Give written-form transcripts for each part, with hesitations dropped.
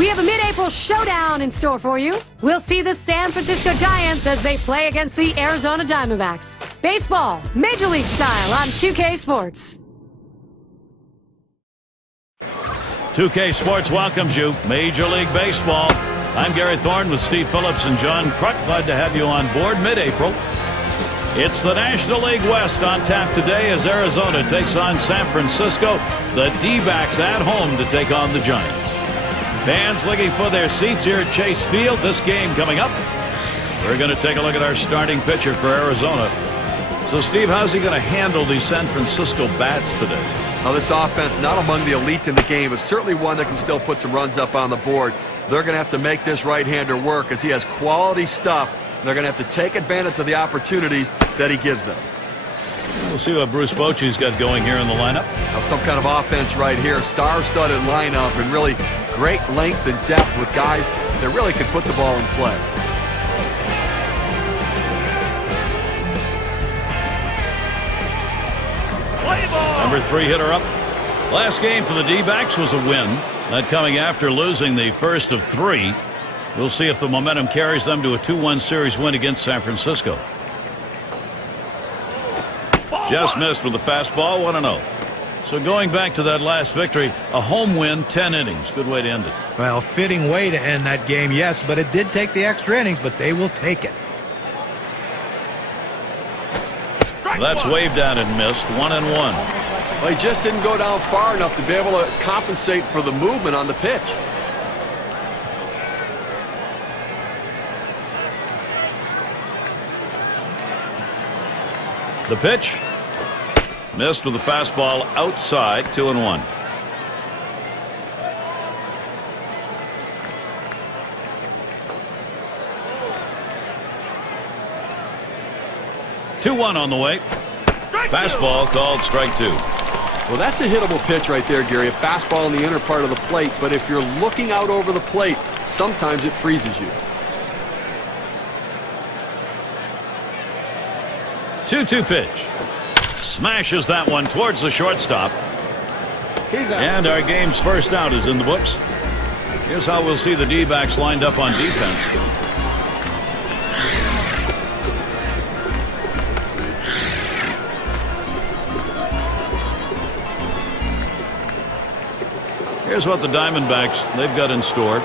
we have a mid-April showdown in store for you. We'll see the San Francisco Giants as they play against the Arizona Diamondbacks. Baseball, Major League style on 2K Sports. 2K Sports welcomes you. Major League Baseball. I'm Gary Thorne with Steve Phillips and John Kruk. Glad to have you on board mid-April. It's the National League West on tap today as Arizona takes on San Francisco. The D-backs at home to take on the Giants. Fans looking for their seats here at Chase Field. This game coming up. We're going to take a look at our starting pitcher for Arizona. So, Steve, how's he going to handle these San Francisco bats today? Now, this offense, not among the elite in the game, is certainly one that can still put some runs up on the board. They're going to have to make this right-hander work as he has quality stuff. They're going to have to take advantage of the opportunities that he gives them. We'll see what Bruce Bochy's got going here in the lineup. Now, some kind of offense right here. Star-studded lineup and really great length and depth with guys that really can put the ball in play. Number 3 hitter up. Last game for the D-backs was a win. That coming after losing the first of 3. We'll see if the momentum carries them to a 2-1 series win against San Francisco. Just missed with the fastball, 1-0. So going back to that last victory, a home win, 10 innings. Good way to end it. Well, fitting way to end that game, yes, but it did take the extra innings, but they will take it. That's waved down and missed, 1-1. Well, he just didn't go down far enough to be able to compensate for the movement on the pitch. The pitch. Missed with the fastball outside, 2-1. Two-one on the way. Fastball called strike 2. Well, that's a hittable pitch right there, Gary. A fastball in the inner part of the plate, but if you're looking out over the plate, sometimes it freezes you. 2-2 pitch. Smashes that one towards the shortstop. And our game's first out is in the books. Here's how we'll see the D-backs lined up on defense. Here's what the Diamondbacks they've got in store.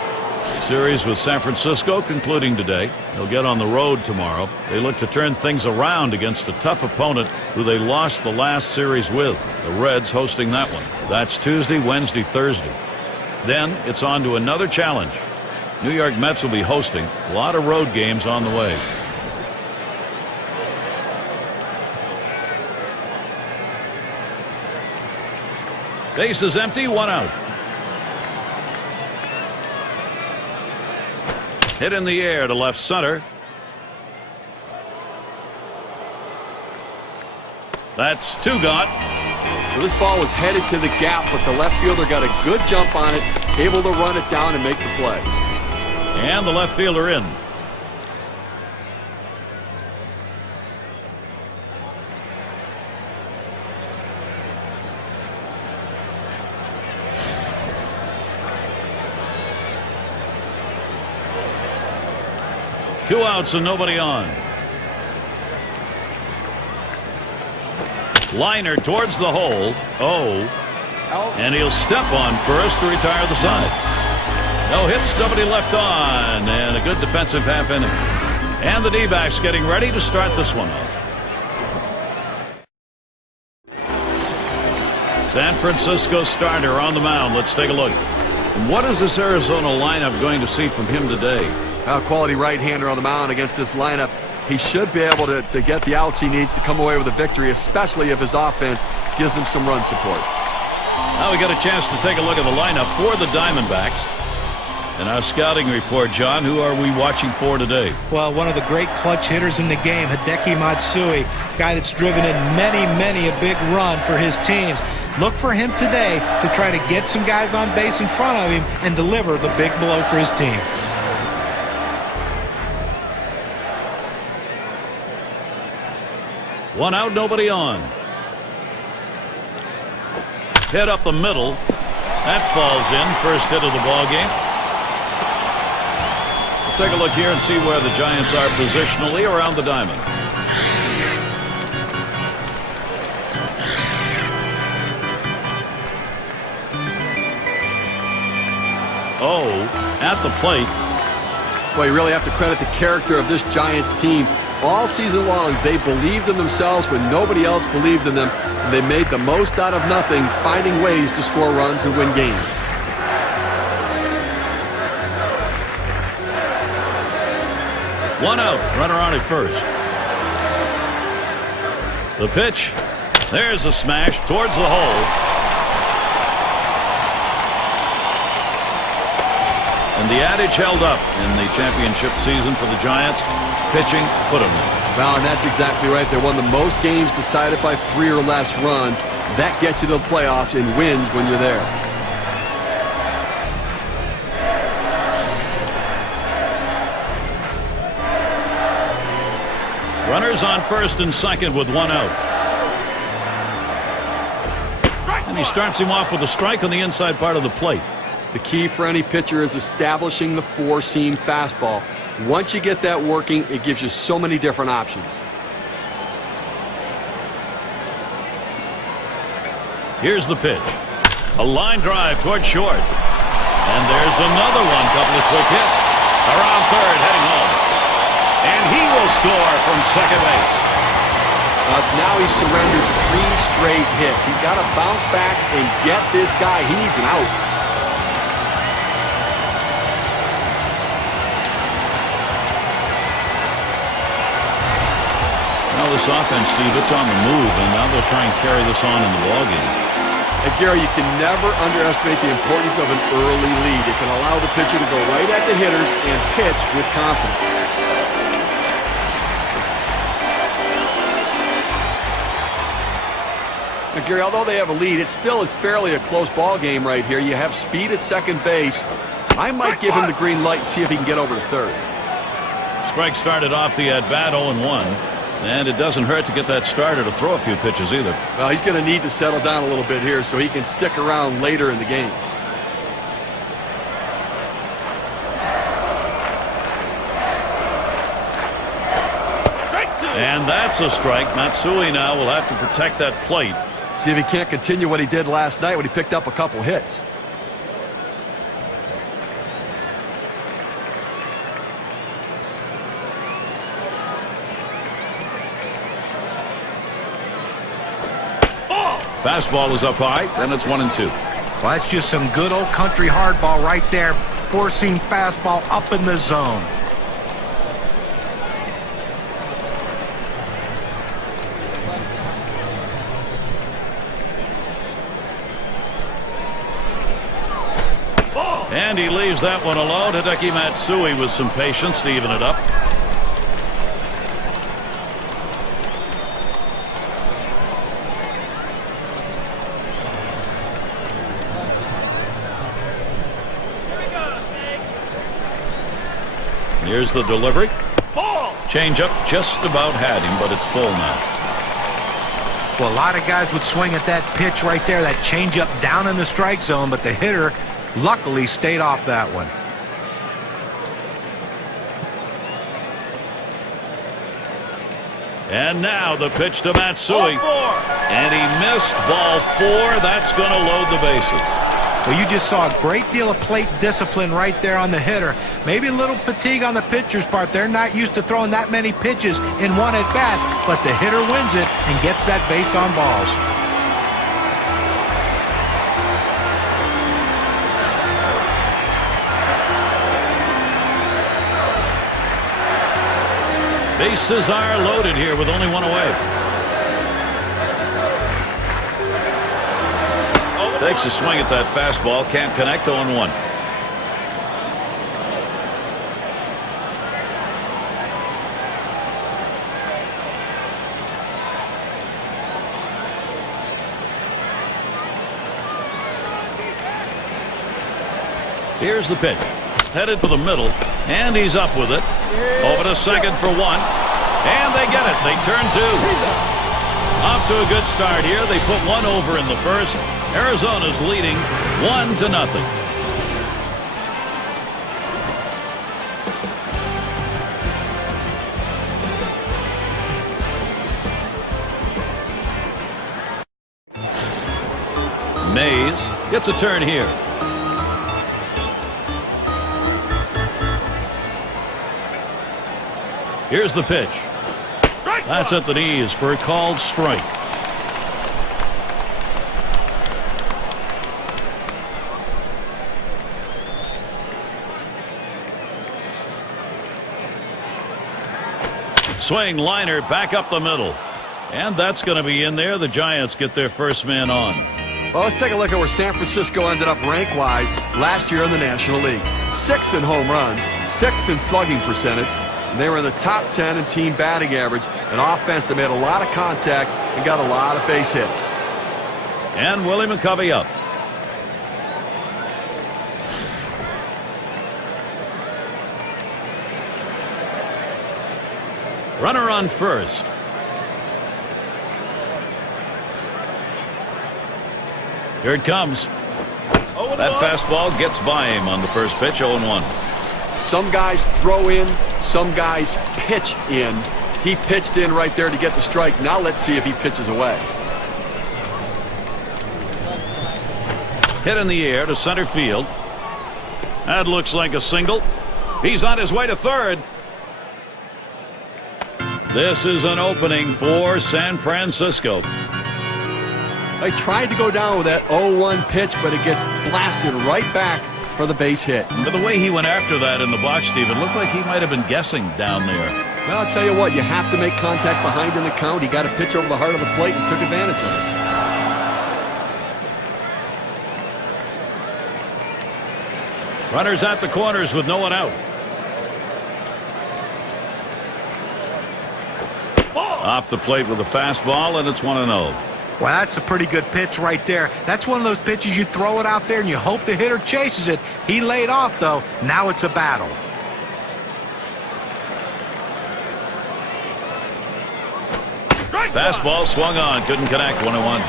Series with San Francisco concluding today. They'll get on the road tomorrow. They look to turn things around against a tough opponent who they lost the last series with. The Reds hosting that one. That's Tuesday, Wednesday, Thursday. Then it's on to another challenge. New York Mets will be hosting. A lot of road games on the way. Base is empty, 1 out. Hit in the air to left center. That's 2 gone. Well, this ball was headed to the gap, but the left fielder got a good jump on it, able to run it down and make the play. And the left fielder in. Two outs and nobody on. Liner towards the hole. And he'll step on first to retire the side. No hits, nobody left on, and a good defensive half inning. And the D-backs getting ready to start this one off. San Francisco starter on the mound. Let's take a look. What is this Arizona lineup going to see from him today? A quality right-hander on the mound against this lineup. He should be able to get the outs he needs to come away with a victory, especially if his offense gives him some run support. Now we got a chance to take a look at the lineup for the Diamondbacks. And our scouting report, John, who are we watching for today? Well, one of the great clutch hitters in the game, Hideki Matsui, guy that's driven in many a big run for his teams. Look for him today to try to get some guys on base in front of him and deliver the big blow for his team. One out, nobody on. Hit up the middle. That falls in. First hit of the ball game. Take a look here and see where the Giants are positionally around the diamond. Oh, at the plate. Well, you really have to credit the character of this Giants team. All season long, they believed in themselves when nobody else believed in them, and they made the most out of nothing, finding ways to score runs and win games. One out, runner on at first. The pitch. There's a smash towards the hole. And the adage held up in the championship season for the Giants. Pitching put them there. Well, and that's exactly right. They won the most games decided by 3 or less runs. That gets you to the playoffs and wins when you're there. Runners on first and second with 1 out. And he starts him off with a strike on the inside part of the plate. The key for any pitcher is establishing the four-seam fastball. Once you get that working, it gives you so many different options. Here's the pitch. A line drive towards short. And there's another one. Couple of quick hits. Around third, heading home. And he will score from second base. Now he's surrendered 3 straight hits. He's got to bounce back and get this guy. He needs an out. Now this offense, Steve, it's on the move, and now they'll try and carry this on in the ballgame. And Gary, you can never underestimate the importance of an early lead. It can allow the pitcher to go right at the hitters and pitch with confidence. Now, Gary, although they have a lead, it still is fairly a close ball game right here. You have speed at second base. I might give him the green light and see if he can get over to third. Strike started off the at-bat 0-1. And it doesn't hurt to get that starter to throw a few pitches either. Well, he's going to need to settle down a little bit here so he can stick around later in the game. And that's a strike. Matsui now will have to protect that plate. See if he can't continue what he did last night when he picked up a couple hits. Fastball is up high, then it's 1-2. Well, that's just some good old country hardball right there. Four-seam fastball up in the zone. And he leaves that one alone. Hideki Matsui with some patience to even it up. Here's the delivery. Change-up just about had him, but it's full now. Well, a lot of guys would swing at that pitch right there, that change-up down in the strike zone, but the hitter luckily stayed off that one. And now the pitch to Matsui. And he missed ball 4. That's going to load the bases. Well, you just saw a great deal of plate discipline right there on the hitter. Maybe a little fatigue on the pitcher's part. They're not used to throwing that many pitches in one at-bat, but the hitter wins it and gets that base on balls. Bases are loaded here with only 1 away. Takes a swing at that fastball. Can't connect. 0-1. Here's the pitch. Headed for the middle. And he's up with it. Over to second for 1. And they get it. They turn 2. Off to a good start here. They put 1 over in the first. Arizona's leading 1-0. gets a turn here. Here's the pitch. That's at the knees for a called strike. Swing liner back up the middle. And that's going to be in there. The Giants get their first man on. Well, let's take a look at where San Francisco ended up rank-wise last year in the National League. 6th in home runs, 6th in slugging percentage. They were in the top 10 in team batting average. An offense that made a lot of contact and got a lot of base hits. And Willie McCovey up. Runner on first. Here it comes. That fastball gets by him on the first pitch. 0-1. Some guys throw in, some guys pitch in. He pitched in right there to get the strike. Now let's see if he pitches away. Hit in the air to center field. That looks like a single. He's on his way to third. This is an opening for San Francisco. They tried to go down with that 0-1 pitch, but it gets blasted right back for the base hit. But the way he went after that in the box, Steve, it looked like he might have been guessing down there. Well, I'll tell you what, you have to make contact behind in the count. He got a pitch over the heart of the plate and took advantage of it. Runners at the corners with no one out. Off the plate with a fastball, and it's 1-0. Well, that's a pretty good pitch right there. That's one of those pitches you throw it out there and you hope the hitter chases it. He laid off, though. Now it's a battle. Fastball swung on. Couldn't connect. 1-1.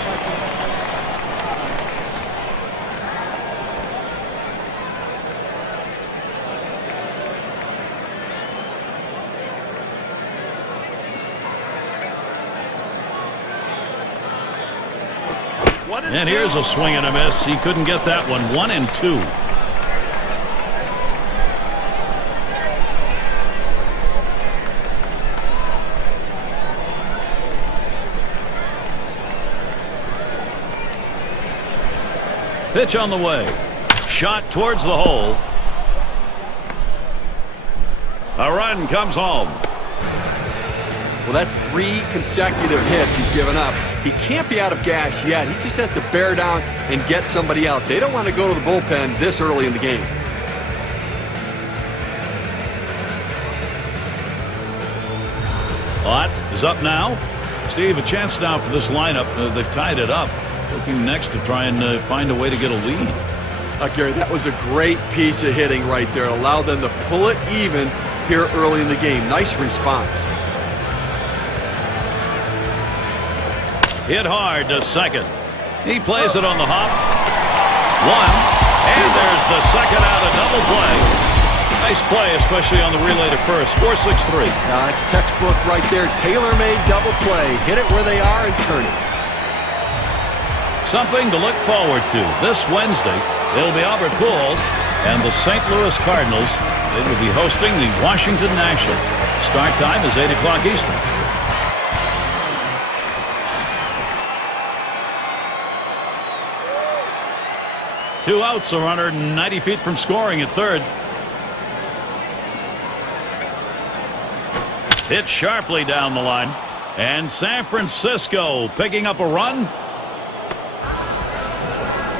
And here's a swing and a miss. He couldn't get that one. 1-2. Pitch on the way. Shot towards the hole. A run comes home. Well, that's 3 consecutive hits he's given up. He can't be out of gas yet. He just has to bear down and get somebody out. They don't want to go to the bullpen this early in the game. Ott is up now. Steve, a chance now for this lineup. They've tied it up. Looking next to try and find a way to get a lead. Gary, that was a great piece of hitting right there. It allowed them to pull it even here early in the game. Nice response. Hit hard to second. He plays it on the hop. 1. And there's the second out, a double play. Nice play, especially on the relay to first. 4-6-3. Now, that's textbook right there. Tailor-made double play. Hit it where they are and turn it. Something to look forward to. This Wednesday, it'll be Albert Pujols and the St. Louis Cardinals. They will be hosting the Washington Nationals. Start time is 8 o'clock Eastern. Two outs, a runner 90 feet from scoring at third. Hit sharply down the line. And San Francisco picking up a run.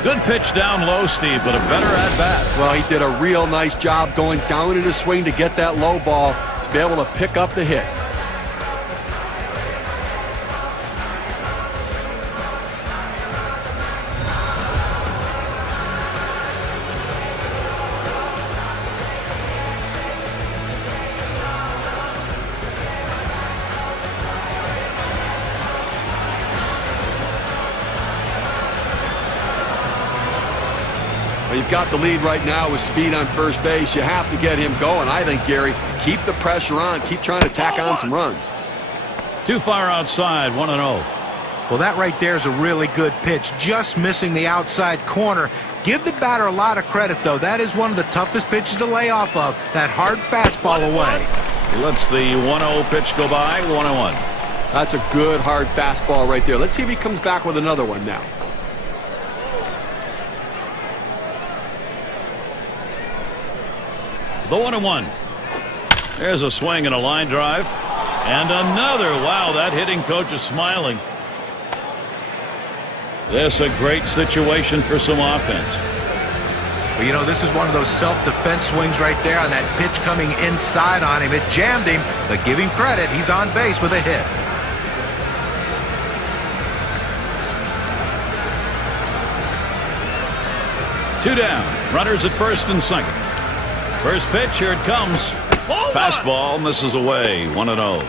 Good pitch down low, Steve, but a better at-bat. Well, he did a real nice job going down in his swing to get that low ball to be able to pick up the hit. You've got the lead right now with speed on first base. You have to get him going. I think, Gary, keep the pressure on. Keep trying to tack on some runs. Too far outside, 1-0. Well, that right there is a really good pitch, just missing the outside corner. Give the batter a lot of credit, though. That is one of the toughest pitches to lay off of, that hard fastball away. He lets the 1-0 pitch go by, 1-1. That's a good, hard fastball right there. Let's see if he comes back with another one now. The 1-1. There's a swing and a line drive. And another. Wow, that hitting coach is smiling. This a great situation for some offense. Well, you know, this is one of those self-defense swings right there on that pitch coming inside on him. It jammed him, but give him credit. He's on base with a hit. Two down. Runners at first and second. First pitch, here it comes. Fastball misses away, 1-0.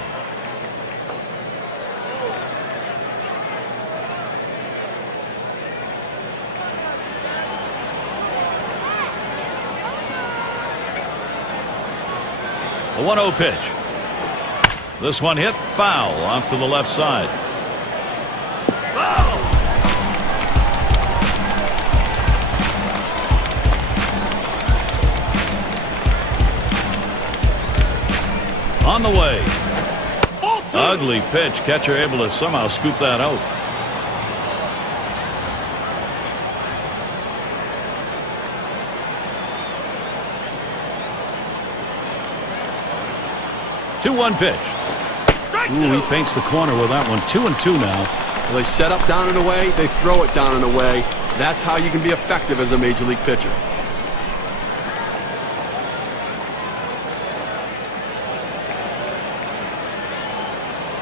The 1-0 pitch. This one hit foul off to the left side. On the way. Ugly pitch. Catcher able to somehow scoop that out. Two 1 pitch. Ooh, he paints the corner with that one. 2-2 now. Well, they set up down and away. They throw it down and away. That's how you can be effective as a major league pitcher.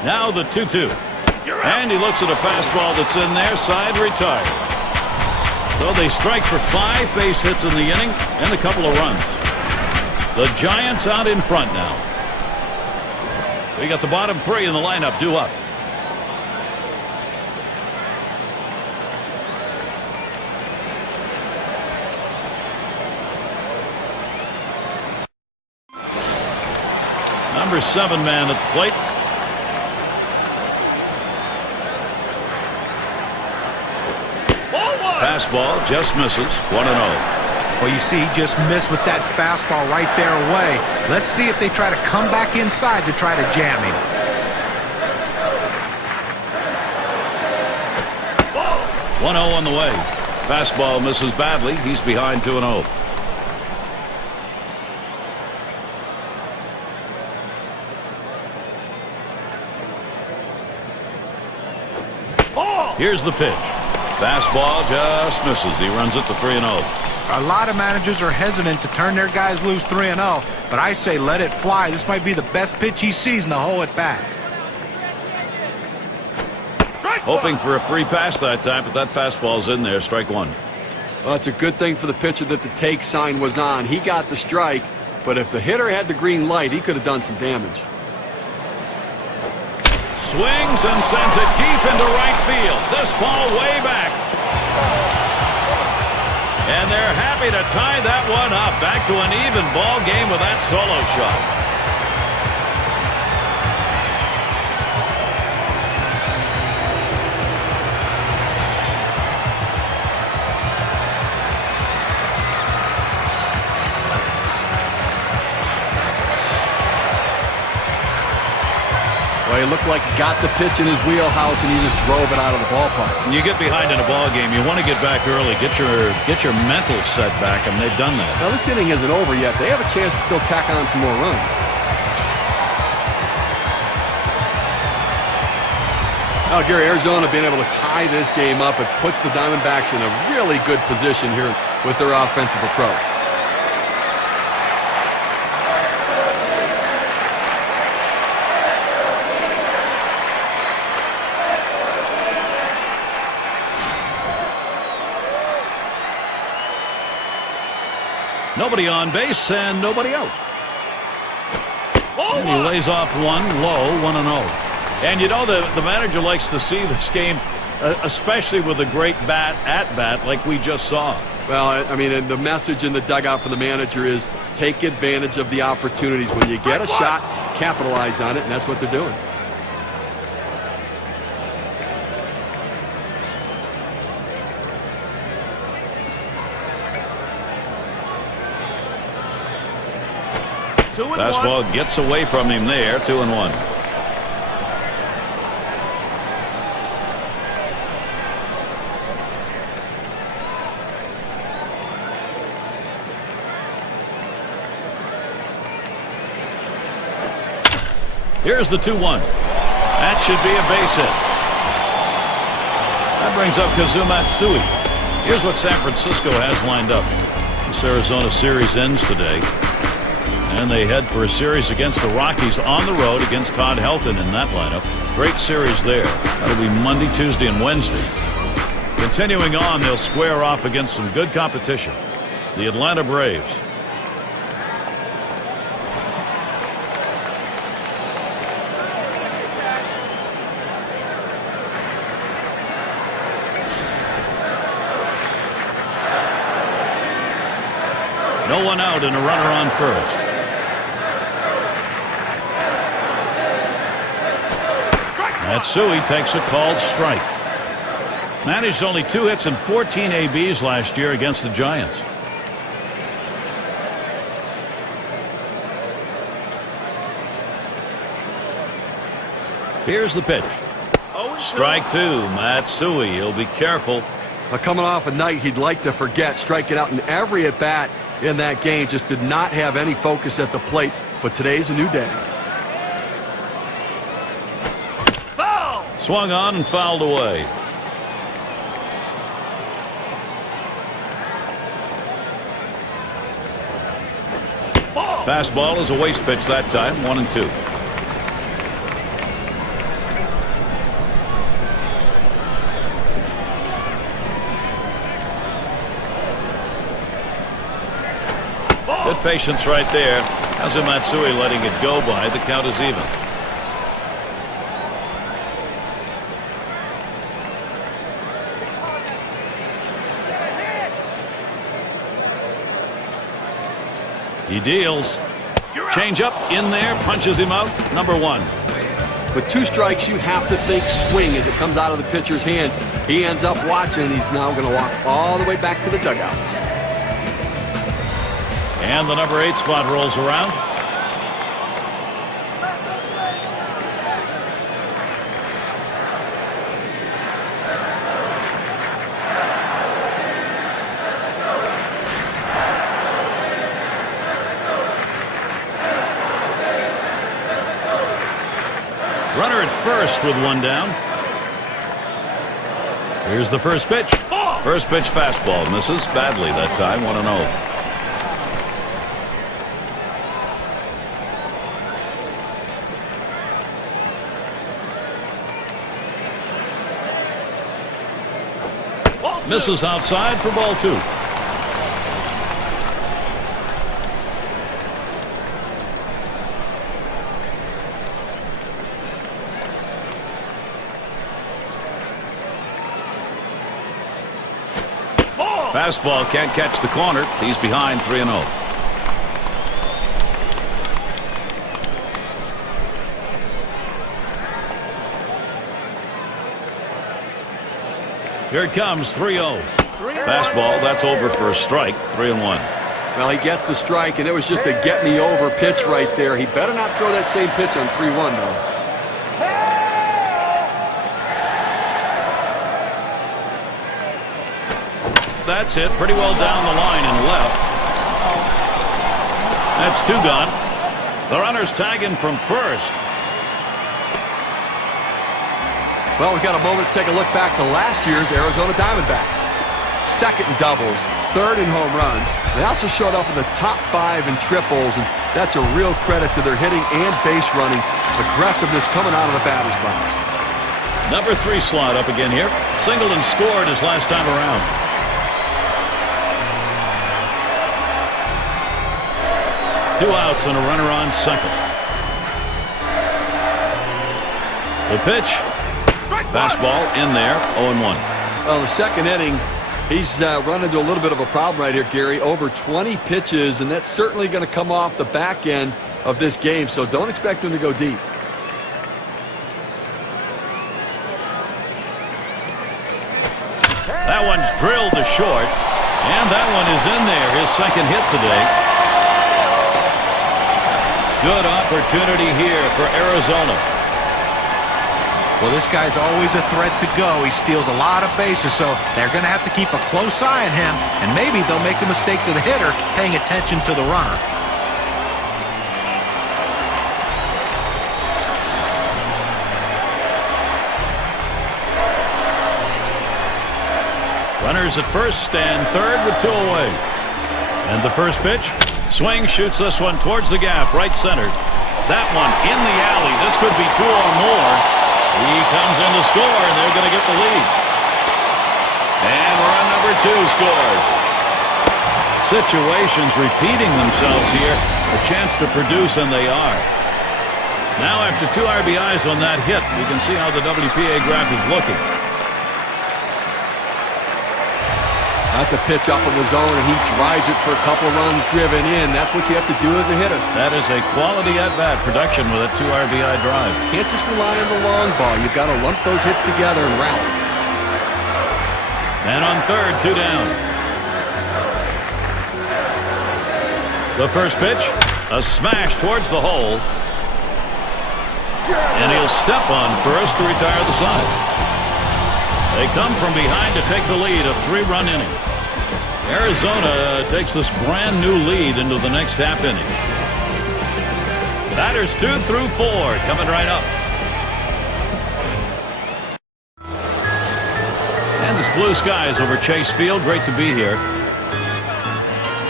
Now the 2-2. And he looks at a fastball that's in there. Side retired. So they strike for 5 base hits in the inning and a couple of runs. The Giants out in front now. We got the bottom 3 in the lineup due up. Number 7 man at the plate. Fastball just misses. 1-0. Well, you see, he just missed with that fastball right there away. Let's see if they try to come back inside to try to jam him. 1-0 on the way. Fastball misses badly. He's behind 2-0. Here's the pitch. Fastball just misses. He runs it to 3-0. A lot of managers are hesitant to turn their guys loose 3-0, but I say let it fly. This might be the best pitch he sees in the whole at bat. Hoping for a free pass that time, but that fastball's in there. Strike 1. Well, it's a good thing for the pitcher that the take sign was on. He got the strike, but if the hitter had the green light, he could have done some damage. Swings and sends it deep into right field. This ball way back. And they're happy to tie that one up. Back to an even ball game with that solo shot. Well, he looked like he got the pitch in his wheelhouse and he just drove it out of the ballpark. When you get behind in a ball game, you want to get back early, get your mental set back, and they've done that. Now this inning isn't over yet. They have a chance to still tack on some more runs. Now, Gary, Arizona being able to tie this game up, it puts the Diamondbacks in a really good position here with their offensive approach. Nobody on base and nobody out. And he lays off one low, 1-0. And you know the manager likes to see this game, especially with a great at-bat like we just saw. Well, I mean, the message in the dugout for the manager is take advantage of the opportunities. When you get a shot, capitalize on it, and that's what they're doing. Fastball gets away from him there. 2-1. Here's the 2-1. That should be a base hit. That brings up Matsui. Here's what San Francisco has lined up. This Arizona series ends today, and they head for a series against the Rockies on the road against Todd Helton in that lineup. Great series there. That'll be Monday, Tuesday, and Wednesday. Continuing on, they'll square off against some good competition. The Atlanta Braves. No one out and a runner on first. Matsui takes a called strike. Managed only 2 hits and 14 ABs last year against the Giants. Here's the pitch. Strike 2. Matsui. He'll be careful. Coming off a night he'd like to forget, striking out in every at-bat in that game. Just did not have any focus at the plate, but today's a new day. Foul! Swung on and fouled away. Fastball is a waste pitch that time. 1-2. Good patience right there. Matsui letting it go by. The count is even. He deals. Change up in there. Punches him out. Number 1. With 2 strikes, you have to think swing as it comes out of the pitcher's hand. He ends up watching, and he's now going to walk all the way back to the dugout. And the number 8 spot rolls around. Runner at first with 1 down. Here's the first pitch. First pitch fastball. Misses badly that time. 1-0. Misses outside for ball 2. Fastball can't catch the corner. He's behind 3-0. Here it comes. 3-0. Fastball. That's over for a strike. 3-1. Well, he gets the strike, and it was just a get-me-over pitch right there. He better not throw that same pitch on 3-1, though. That's it. Pretty well down the line and left. That's 2 gone. The runner's tagging from first. Well, we've got a moment to take a look back to last year's Arizona Diamondbacks. 2nd in doubles, 3rd in home runs. They also showed up in the top 5 in triples, and that's a real credit to their hitting and base running. Aggressiveness coming out of the batter's box. Number 3 slot up again here. Singled and scored his last time around. Two outs and a runner on second. The pitch. Fastball in there. 0-1. Well, the 2nd inning, he's run into a little bit of a problem right here, Gary. Over 20 pitches, and that's certainly going to come off the back end of this game, so don't expect him to go deep. That one's drilled to short, and that one is in there. His 2nd hit today. Good opportunity here for Arizona. Well, this guy's always a threat to go. He steals a lot of bases, so they're going to have to keep a close eye on him, and maybe they'll make a mistake to the hitter paying attention to the runner. Runners at first and third with 2 away. And the first pitch. Swing, shoots this one towards the gap, right center. That one in the alley. This could be 2 or more. He comes in to score, and they're going to get the lead. And run number 2 scores. Situations repeating themselves here. A chance to produce, and they are. Now, after 2 RBIs on that hit, we can see how the WPA graph is looking. That's a pitch up in the zone, and he drives it for a couple runs driven in. That's what you have to do as a hitter. That is a quality at-bat production with a 2 RBI drive. Can't just rely on the long ball. You've got to lump those hits together and rally. And on third, 2 down. The first pitch, a smash towards the hole. And he'll step on first to retire the side. They come from behind to take the lead, a 3-run inning. Arizona takes this brand new lead into the next half inning. Batters 2 through 4 coming right up. And it's blue skies over Chase Field. Great to be here.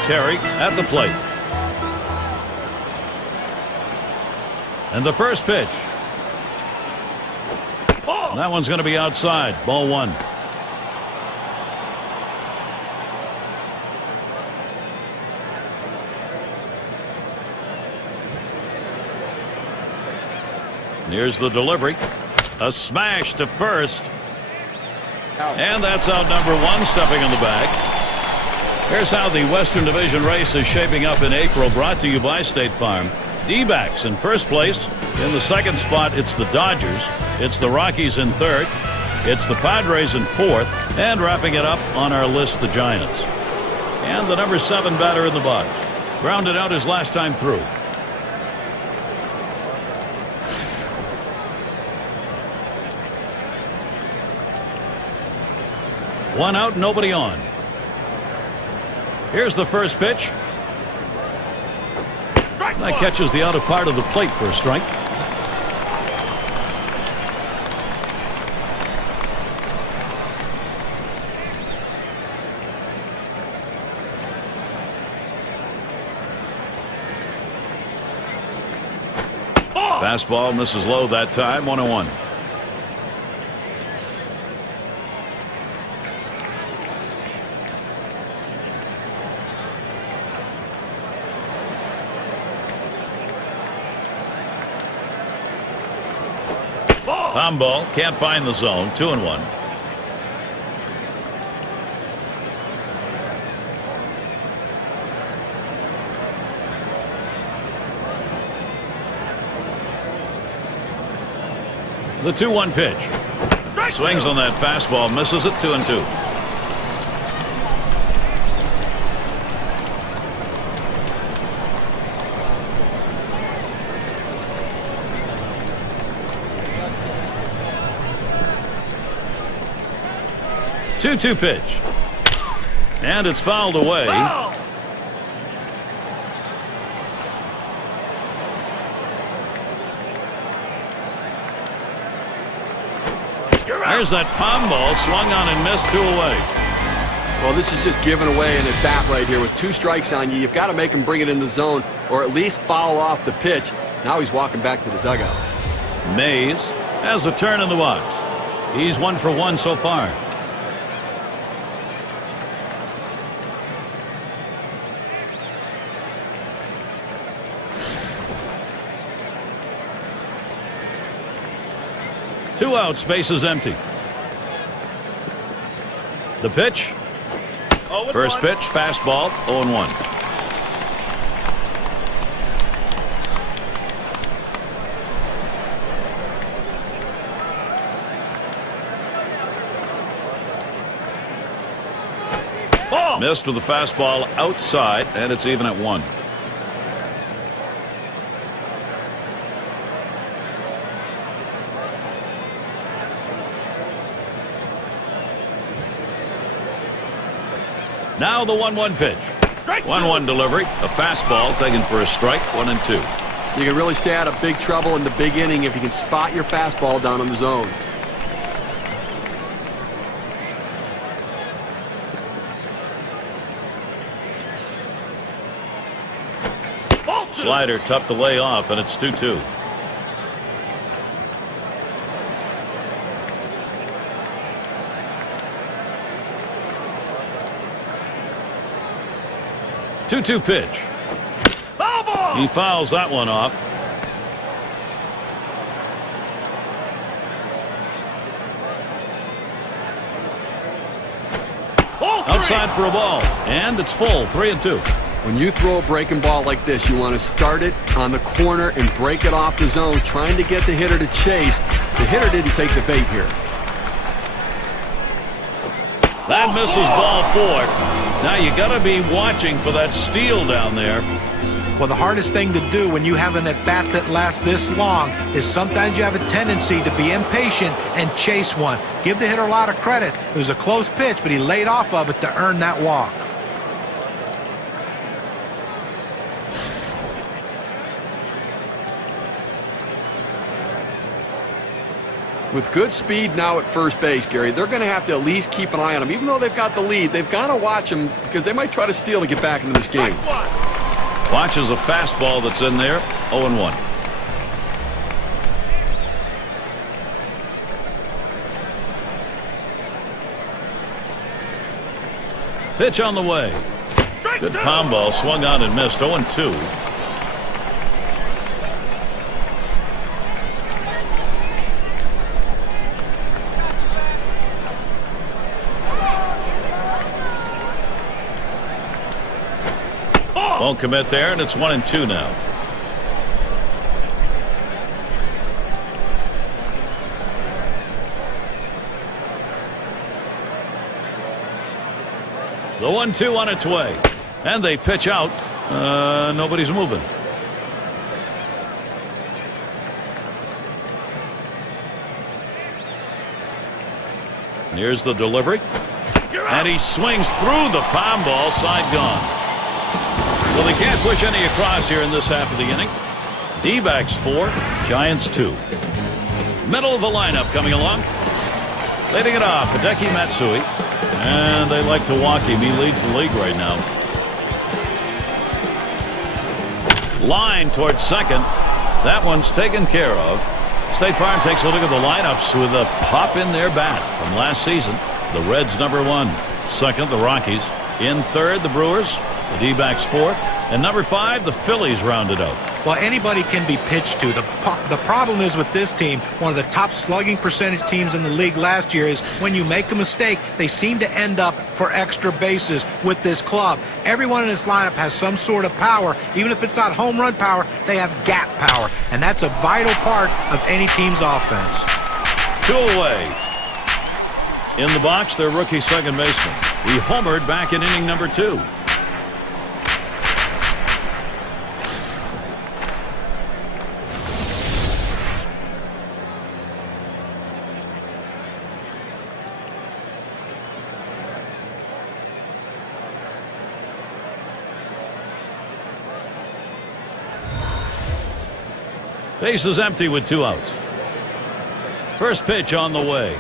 Terry at the plate. And the first pitch. That one's going to be outside. Ball 1. Here's the delivery. A smash to first. And that's out number 1, stepping in the bag. Here's how the Western Division race is shaping up in April, brought to you by State Farm. D-backs in first place. In the second spot, it's the Dodgers. It's the Rockies in third. It's the Padres in fourth. And wrapping it up on our list, the Giants. And the number 7 batter in the box. Grounded out his last time through. One out, nobody on. Here's the first pitch. That catches the outer part of the plate for a strike. Fastball misses low that time, 1-1. Palm ball, can't find the zone, 2-1. The 2-1 pitch. Swings on that fastball, misses it, 2-2. Two pitch. And it's fouled away. There's that palm ball, swung on and missed, 2 away. Well, this is just giving away an at-bat right here. With 2 strikes on you, you've got to make him bring it in the zone or at least foul off the pitch. Now he's walking back to the dugout. Mays has a turn in the box. He's 1 for 1 so far. Two out, space is empty. The pitch. First pitch, fastball, 0-1. Missed with the fastball outside, and it's even at 1. Now the 1-1 pitch. 1-1 delivery. A fastball taken for a strike. 1-2. You can really stay out of big trouble in the big inning if you can spot your fastball down in the zone. Slider tough to lay off, and it's 2-2. Two-two pitch. He fouls that one off. Outside for a ball, and it's full. 3-2. When you throw a breaking ball like this, you want to start it on the corner and break it off the zone, trying to get the hitter to chase. The hitter didn't take the bait here. That misses ball 4. Now you got to be watching for that steal down there. Well, the hardest thing to do when you have an at-bat that lasts this long is sometimes you have a tendency to be impatient and chase one. Give the hitter a lot of credit. It was a close pitch, but he laid off of it to earn that walk. With good speed now at first base, Gary, they're going to have to at least keep an eye on him. Even though they've got the lead, they've got to watch him because they might try to steal to get back into this game. Watches a fastball that's in there. 0-1. Pitch on the way. Good palm ball, swung out and missed. 0-2. Won't commit there, and it's 1-2 now. The 1-2 on its way, and they pitch out. Nobody's moving. And here's the delivery, and he swings through the palm ball, side gone. Well, they can't push any across here in this half of the inning. D-backs 4, Giants 2. Middle of the lineup coming along. Leading it off, Hideki Matsui. And they like to walk him. He leads the league right now. Line towards second. That one's taken care of. State Farm takes a look at the lineups with a pop in their bat from last season. The Reds number 1. Second, the Rockies. In third, the Brewers. The D-backs 4th, and number 5, the Phillies rounded out. Well, anybody can be pitched to. The problem is with this team, one of the top slugging percentage teams in the league last year, is when you make a mistake, they seem to end up for extra bases with this club. Everyone in this lineup has some sort of power. Even if it's not home run power, they have gap power, and that's a vital part of any team's offense. 2 away. In the box, their rookie second baseman. He homered back in inning number 2. Base is empty with 2 outs. First pitch on the way.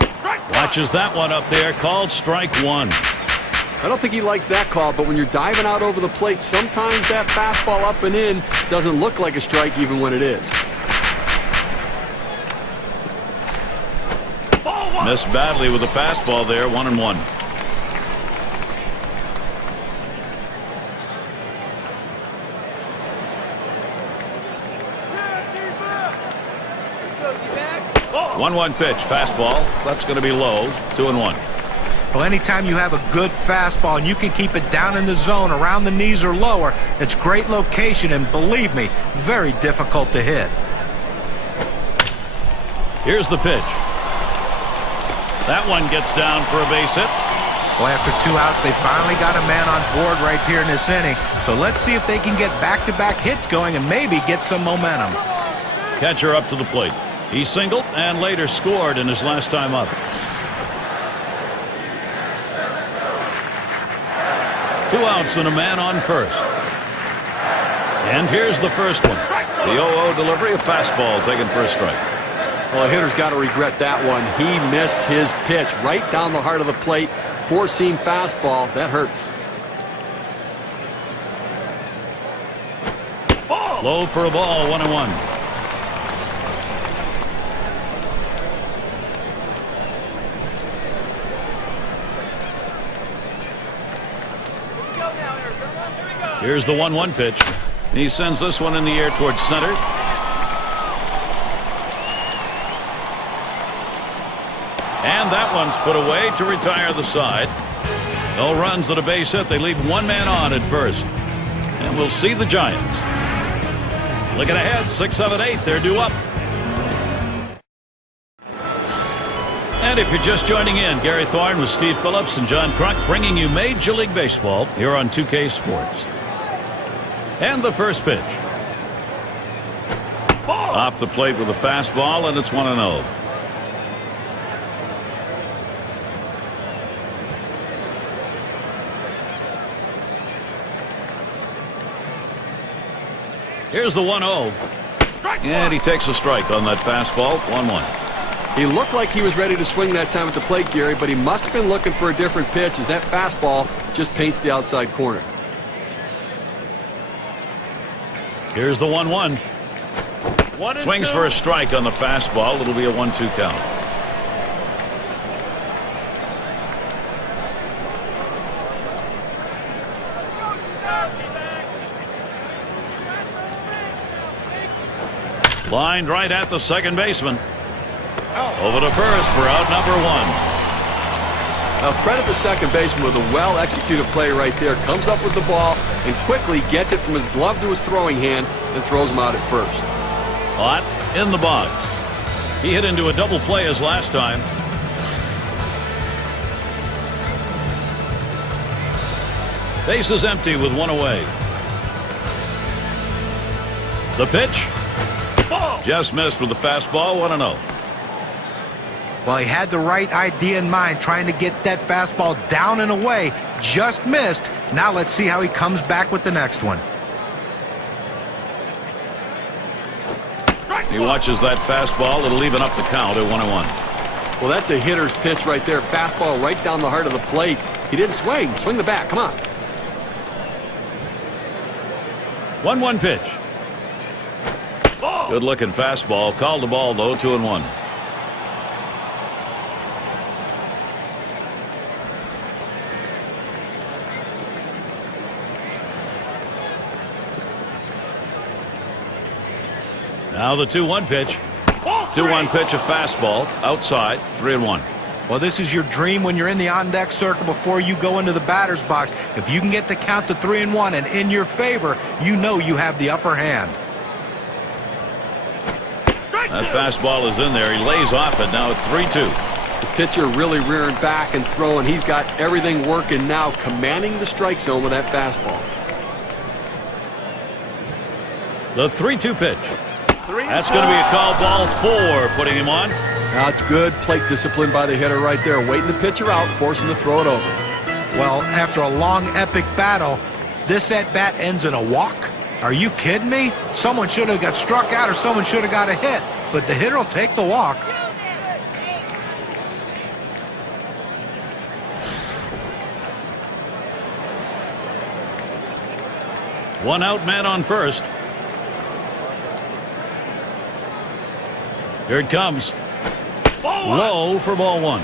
Watches that one up there, called strike 1. I don't think he likes that call, but when you're diving out over the plate, sometimes that fastball up and in doesn't look like a strike even when it is. Missed badly with a fastball there, 1-1. One pitch, fastball. That's going to be low. 2-1. Well, anytime you have a good fastball and you can keep it down in the zone around the knees or lower, it's great location, and believe me, very difficult to hit. Here's the pitch. That one gets down for a base hit. Well, after 2 outs, they finally got a man on board right here in this inning. So let's see if they can get back-to-back hits going and maybe get some momentum. Catcher up to the plate. He singled and later scored in his last time up. 2 outs and a man on first. And here's the first one. The 0-0 delivery, a fastball taken for a strike. Well, a hitter's got to regret that one. He missed his pitch right down the heart of the plate. Four-seam fastball. That hurts. Low for a ball, 1-1. Here's the 1-1 pitch. He sends this one in the air towards center. And that one's put away to retire the side. No runs at a base hit. They leave one man on at first. And we'll see the Giants. Looking ahead, 6, 7, 8. They're due up. And if you're just joining in, Gary Thorne with Steve Phillips and John Kruk bringing you Major League Baseball here on 2K Sports. And the first pitch. Off the plate with a fastball, and it's 1-0. Here's the 1-0. And he takes a strike on that fastball. 1-1. He looked like he was ready to swing that time at the plate, Gary, but he must have been looking for a different pitch as that fastball just paints the outside corner. Here's the 1-1. Swings for a strike on the fastball. It'll be a 1-2 count. Lined right at the second baseman. Over to first for out number 1. Now credit the second baseman with a well-executed play right there. Comes up with the ball and quickly gets it from his glove to his throwing hand and throws him out at first. Hot in the box. He hit into a double play as last time. Base is empty with one away. The pitch. Just missed with the fastball. 1-0. Well, he had the right idea in mind, trying to get that fastball down and away. Just missed. Now let's see how he comes back with the next one. He watches that fastball. It'll even up the count at 1-1. Well, that's a hitter's pitch right there. Fastball right down the heart of the plate. He didn't swing. Swing the bat. Come on. 1-1 pitch. Good looking fastball. Called the ball though. 2-1. Now the 2-1 pitch. 2-1 pitch, a fastball outside. 3-1. Well, this is your dream when you're in the on-deck circle before you go into the batter's box. If you can get the count to 3-1 and in your favor, you know you have the upper hand. That fastball is in there. He lays off it now at 3-2. The pitcher really rearing back and throwing. He's got everything working now, commanding the strike zone with that fastball. The 3-2 pitch. That's going to be a call, ball 4, putting him on. Now it's good plate discipline by the hitter right there, waiting the pitcher out, forcing to throw it over. Well, after a long, epic battle, this at-bat ends in a walk? Are you kidding me? Someone should have got struck out or someone should have got a hit, but the hitter will take the walk. One out, man on first. Here it comes. Low for ball 1.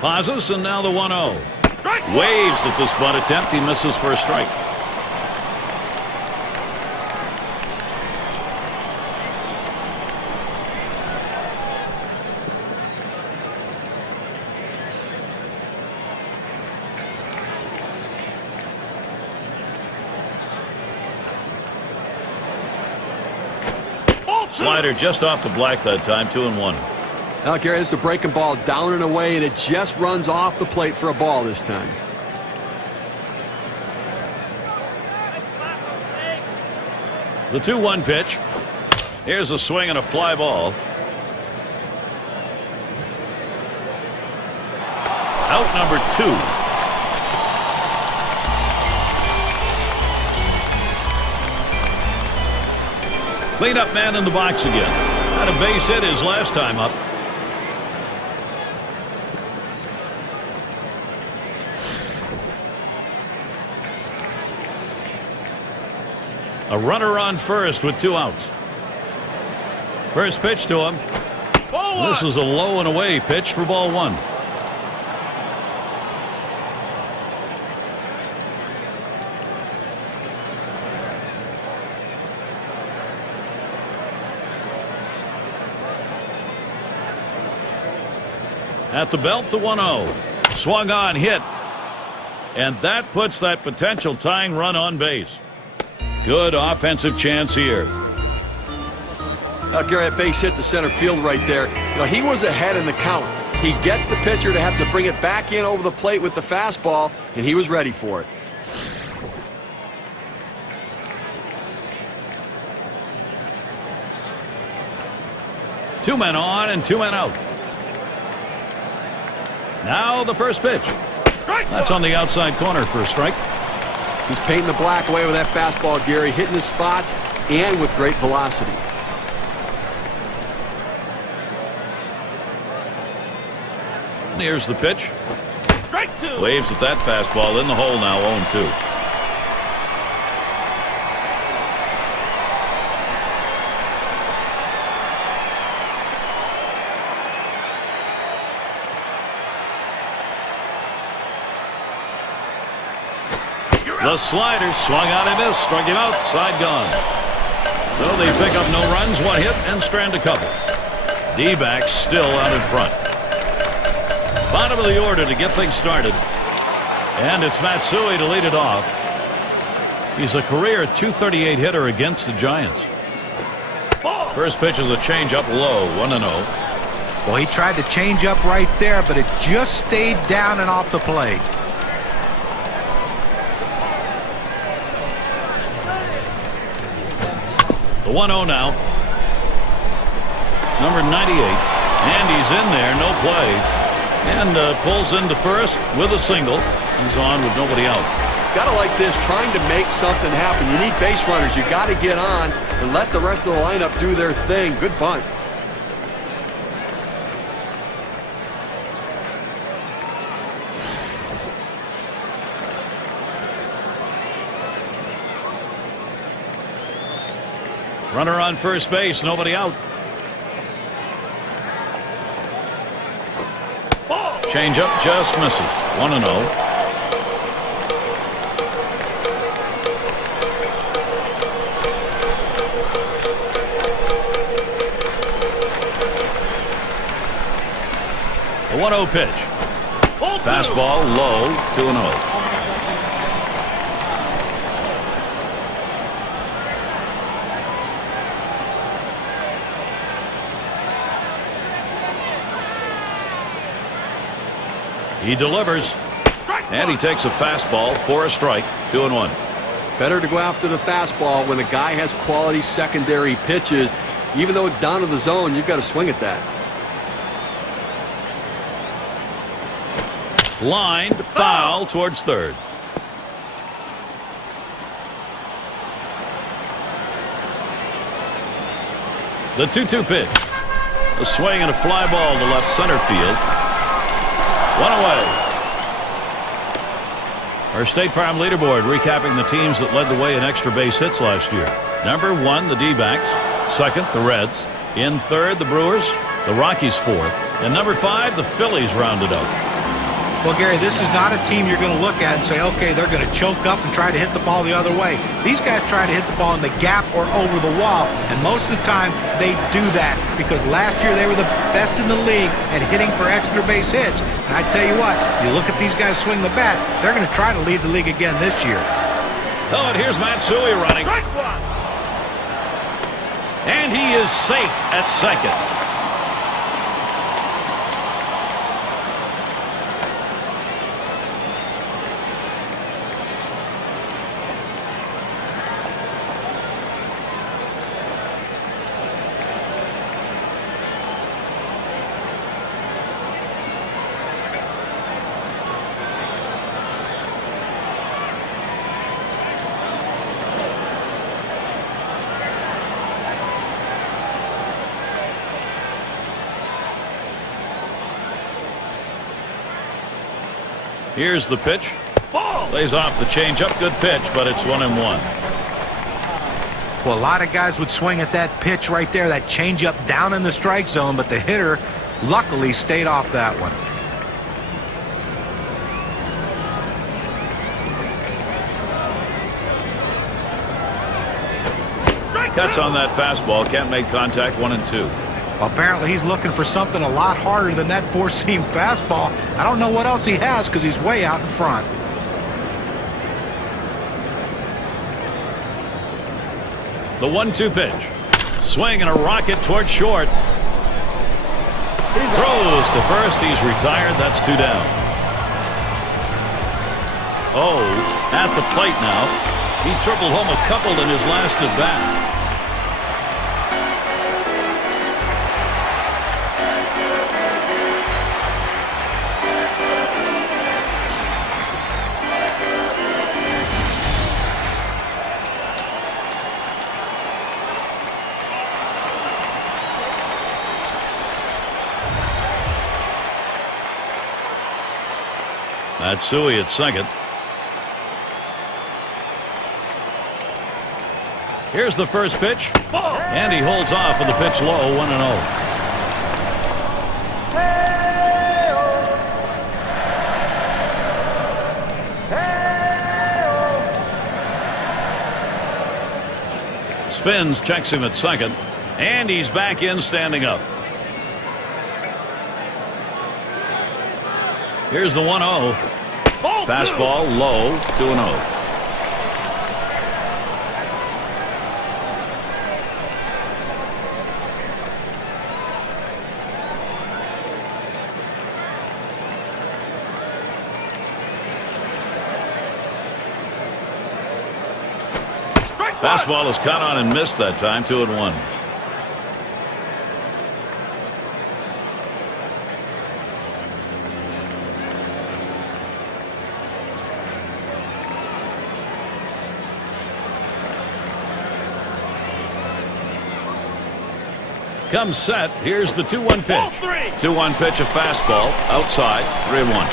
Pauses, and now the 1-0. Waves at this bunt attempt. He misses for a strike. Slider just off the black that time. 2-1. Now, Gary, this is a breaking ball down and away, and it just runs off the plate for a ball this time. The 2-1 pitch. Here's a swing and a fly ball. Out number 2. Cleanup man in the box again. Had a base hit his last time up. A runner on first with 2 outs. First pitch to him. This is a low and away pitch for ball 1. At the belt, the 1-0. Swung on, hit. And that puts that potential tying run on base. Good offensive chance here. Gary, that base hit to center field right there. He was ahead in the count. He gets the pitcher to have to bring it back in over the plate with the fastball, and he was ready for it. Two men on and 2 men out. Now the first pitch. That's on the outside corner for a strike. He's painting the black away with that fastball, Gary, hitting his spots and with great velocity. Here's the pitch. Waves at that fastball in the hole now, 0-2. The slider swung on and missed, struck him out, side gone. So they pick up no runs, 1 hit, and strand a couple. D-backs still out in front. Bottom of the order to get things started. And it's Matsui to lead it off. He's a career .238 hitter against the Giants. First pitch is a changeup low, 1-0. Well, he tried to change up right there, but it just stayed down and off the plate. The 1-0 now. Number 98. And he's in there, no play. And pulls into first with a single. He's on with nobody out. Gotta like this, trying to make something happen. You need base runners. You got to get on and let the rest of the lineup do their thing. Good bunt. Runner on first base, nobody out. Changeup just misses. 1-0. A 1-0 pitch. Fastball low, 2-0. He delivers, and he takes a fastball for a strike, 2-1. Better to go after the fastball when a guy has quality secondary pitches. Even though it's down to the zone, you've got to swing at that. Lined, foul towards third. The 2-2 pitch. A swing and a fly ball to left center field. 1 away. Our State Farm leaderboard recapping the teams that led the way in extra base hits last year. Number 1, the D-backs. Second, the Reds. In third, the Brewers. The Rockies fourth. And number 5, the Phillies rounded out. Well, Gary, this is not a team you're going to look at and say, okay, they're going to choke up and try to hit the ball the other way. These guys try to hit the ball in the gap or over the wall, and most of the time they do that because last year they were the best in the league at hitting for extra base hits. And I tell you what, you look at these guys swing the bat, they're going to try to lead the league again this year. Oh, and here's Matsui running. And he is safe at second. Here's the pitch. Lays off the changeup. Good pitch, but it's 1-1. Well, a lot of guys would swing at that pitch right there, that changeup down in the strike zone, but the hitter luckily stayed off that one. Cuts on that fastball. Can't make contact. 1-2. Apparently he's looking for something a lot harder than that four-seam fastball. I don't know what else he has because he's way out in front. The 1-2 pitch. Swing and a rocket towards short. Throws to first. He's retired. That's 2 down. Oh, at the plate now. He tripled home a couple in his last at bat. Matsui at second. Here's the first pitch. And he holds off with the pitch low. 1-0. Spins, checks him at second. And he's back in standing up. Here's the 1-0. Fastball low. 2-0. Fastball is caught on and missed that time. 2-1. Comes set. Here's the 2-1 pitch. 2-1 pitch, a fastball outside. 3-1.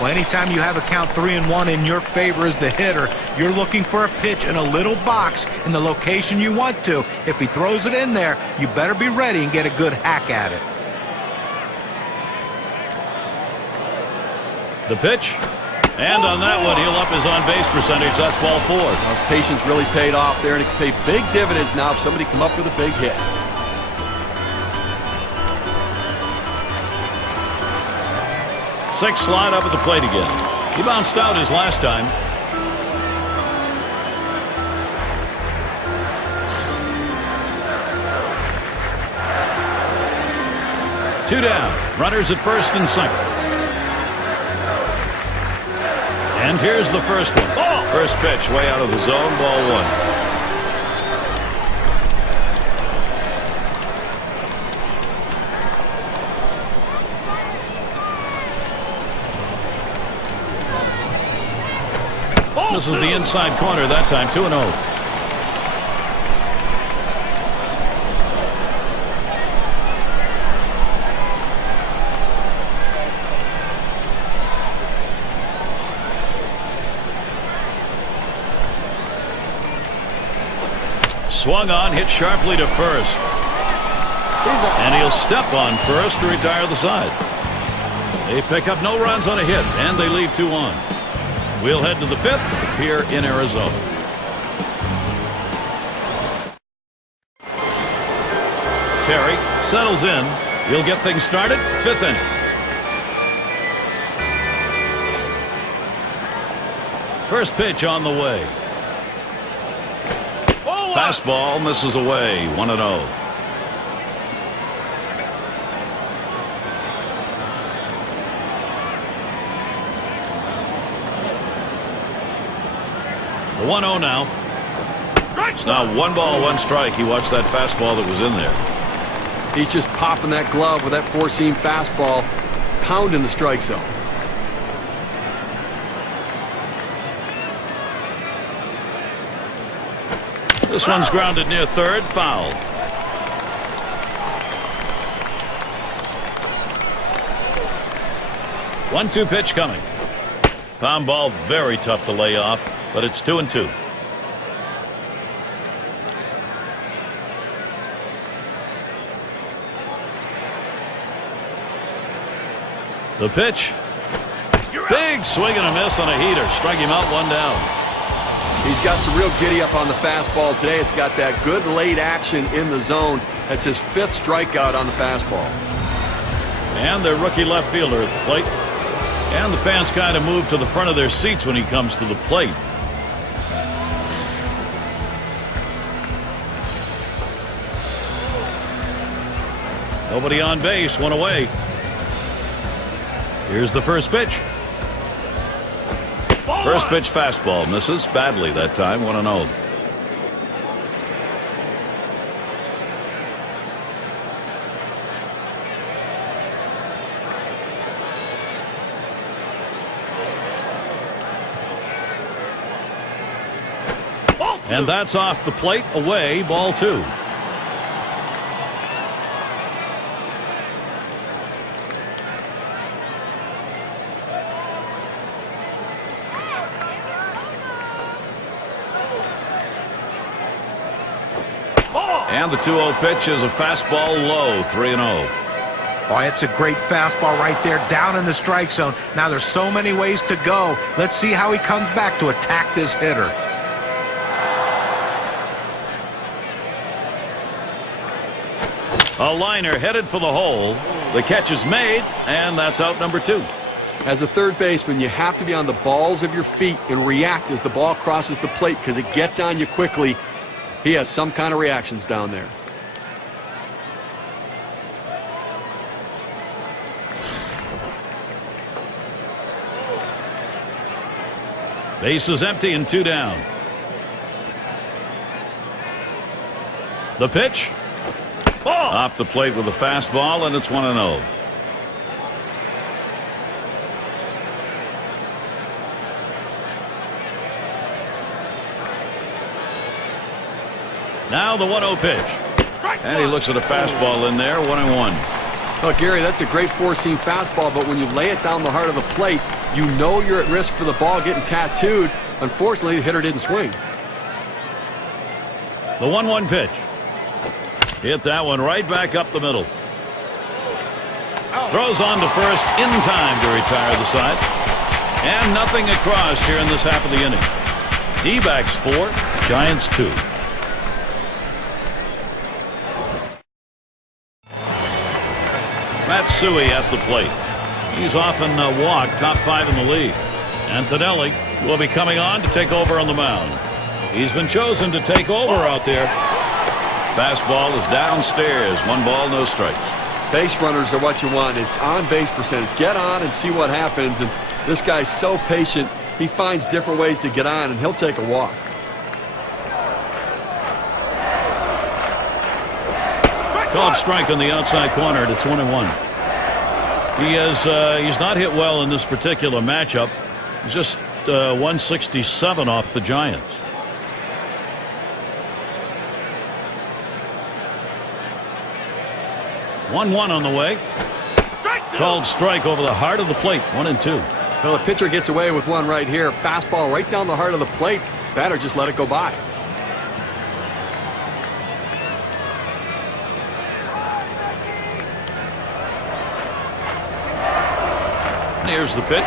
Well, anytime you have a count 3-1 in your favor as the hitter, you're looking for a pitch in a little box in the location you want to. If he throws it in there, you better be ready and get a good hack at it. The pitch. And on that one, he'll up his on-base percentage. That's ball 4. His patience really paid off there, and he can pay big dividends now if somebody come up with a big hit. Six slide up at the plate again. He bounced out his last time. Two down. Runners at first and second. And here's the first one. First pitch way out of the zone. Ball 1. This is the inside corner that time. 2-0. Swung on, hit sharply to first. And he'll step on first to retire the side. They pick up no runs on a hit, and they leave 2 on. We'll head to the 5th here in Arizona. Terry settles in. He'll get things started. 5th inning. First pitch on the way. Fastball misses away. 1-0. The 1-0 now. It's now 1 ball, 1 strike. He watched that fastball that was in there. He's just popping that glove with that four-seam fastball, pounding the strike zone. This one's grounded near third. Foul. One-two pitch coming. Pound ball, very tough to lay off, but it's 2-2. The pitch. Big swing and a miss on a heater. Strike him out, 1 down. He's got some real giddy up on the fastball today. It's got that good late action in the zone. That's his 5th strikeout on the fastball. And their rookie left fielder at the plate. And the fans kind of move to the front of their seats when he comes to the plate. Nobody on base, 1 away. Here's the first pitch. First pitch fastball misses badly that time. 1-0. And that's off the plate. Away, ball 2. And the 2-0 pitch is a fastball low, 3-0. Oh, it's a great fastball right there, down in the strike zone. Now there's so many ways to go. Let's see how he comes back to attack this hitter. A liner headed for the hole. The catch is made, and that's out number 2. As a third baseman, you have to be on the balls of your feet and react as the ball crosses the plate because it gets on you quickly. He has some kind of reactions down there. Base is empty and 2 down. The pitch. Off the plate with a fastball, and it's 1-0. Now the 1-0 pitch. And he looks at a fastball in there, 1-1. Look, Gary, that's a great four-seam fastball, but when you lay it down the heart of the plate, you know you're at risk for the ball getting tattooed. Unfortunately, the hitter didn't swing. The 1-1 pitch. Hit that one right back up the middle. Throws on to first in time to retire the side. And nothing across here in this half of the inning. D-backs 4, Giants 2. Matsui at the plate. He's often walked, top 5 in the league. Antonelli will be coming on to take over on the mound. He's been chosen to take over out there. Fastball is downstairs. 1 ball, no strikes. Base runners are what you want. It's on base percentage. Get on and see what happens. And this guy's so patient. He finds different ways to get on, and he'll take a walk. Called strike on the outside corner to 21. He's not hit well in this particular matchup. He's just 167 off the Giants. One on the way. Called strike over the heart of the plate. 1-2. Well, the pitcher gets away with one right here. Fastball right down the heart of the plate. Batter just let it go by. Here's the pitch.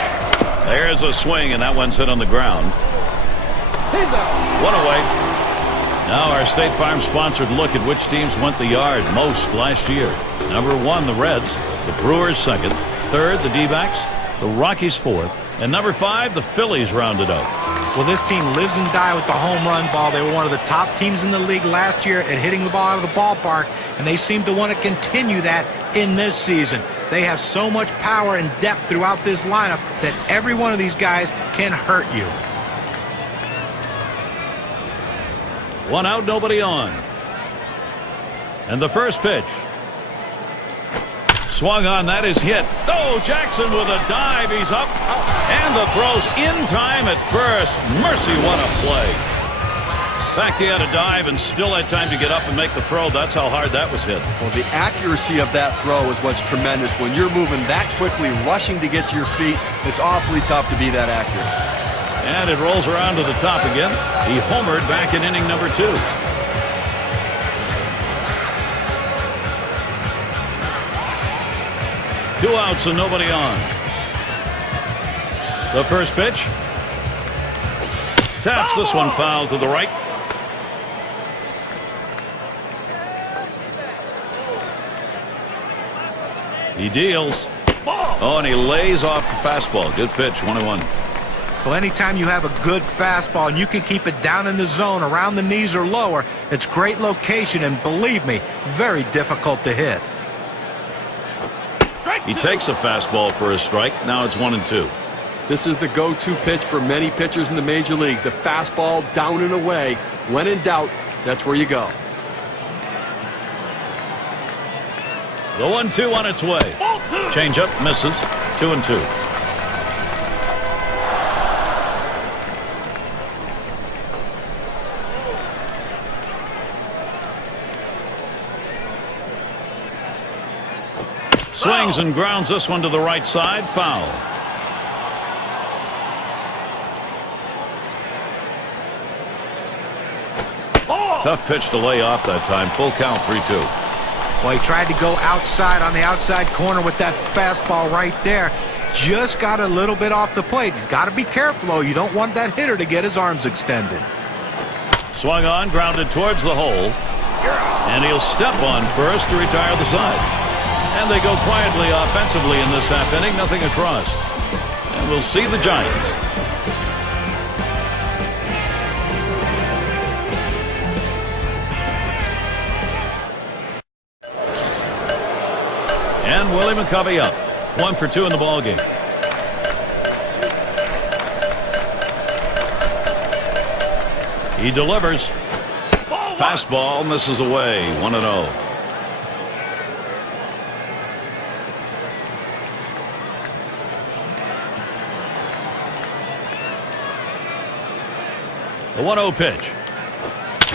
There's a swing, and that one's hit on the ground. 1 away. Now our State Farm sponsored look at which teams went the yard most last year. Number 1, the Reds. The Brewers 2nd. 3rd, the D-backs. The Rockies 4th. And number 5, the Phillies rounded out. Well, this team lives and dies with the home run ball. They were one of the top teams in the league last year at hitting the ball out of the ballpark, and they seem to want to continue that in this season. They have so much power and depth throughout this lineup that every one of these guys can hurt you. 1 out, nobody on. And the first pitch. Swung on, that is hit. Oh, Jackson with a dive, he's up. And the throw's in time at first. Mercy, what a play. fact, he had a dive and still had time to get up and make the throw. That's how hard that was hit. Well, the accuracy of that throw is what's tremendous. When you're moving that quickly, rushing to get to your feet, it's awfully tough to be that accurate. And it rolls around to the top again. He homered back in inning number 2. Two outs and nobody on. The first pitch. Taps this one foul to the right. He deals. Oh, and he lays off the fastball. Good pitch, 1-1. Well, anytime you have a good fastball and you can keep it down in the zone around the knees or lower, it's great location, and believe me, very difficult to hit. He takes a fastball for a strike. Now it's 1-2. This is the go-to pitch for many pitchers in the major league. The fastball down and away. When in doubt, that's where you go. The 1-2 on its way. Change-up misses. 2-2. Swings and grounds this one to the right side. Foul. Tough pitch to lay off that time. Full count, 3-2. Well, he tried to go outside on the outside corner with that fastball right there. Just got a little bit off the plate. He's got to be careful, though. You don't want that hitter to get his arms extended. Swung on, grounded towards the hole. And he'll step on first to retire the side. And they go quietly offensively in this half inning. Nothing across. And we'll see the Giants. And Willie McCovey up. 1 for 2 in the ballgame. He delivers. Fastball misses away. 1-0. The 1-0 pitch.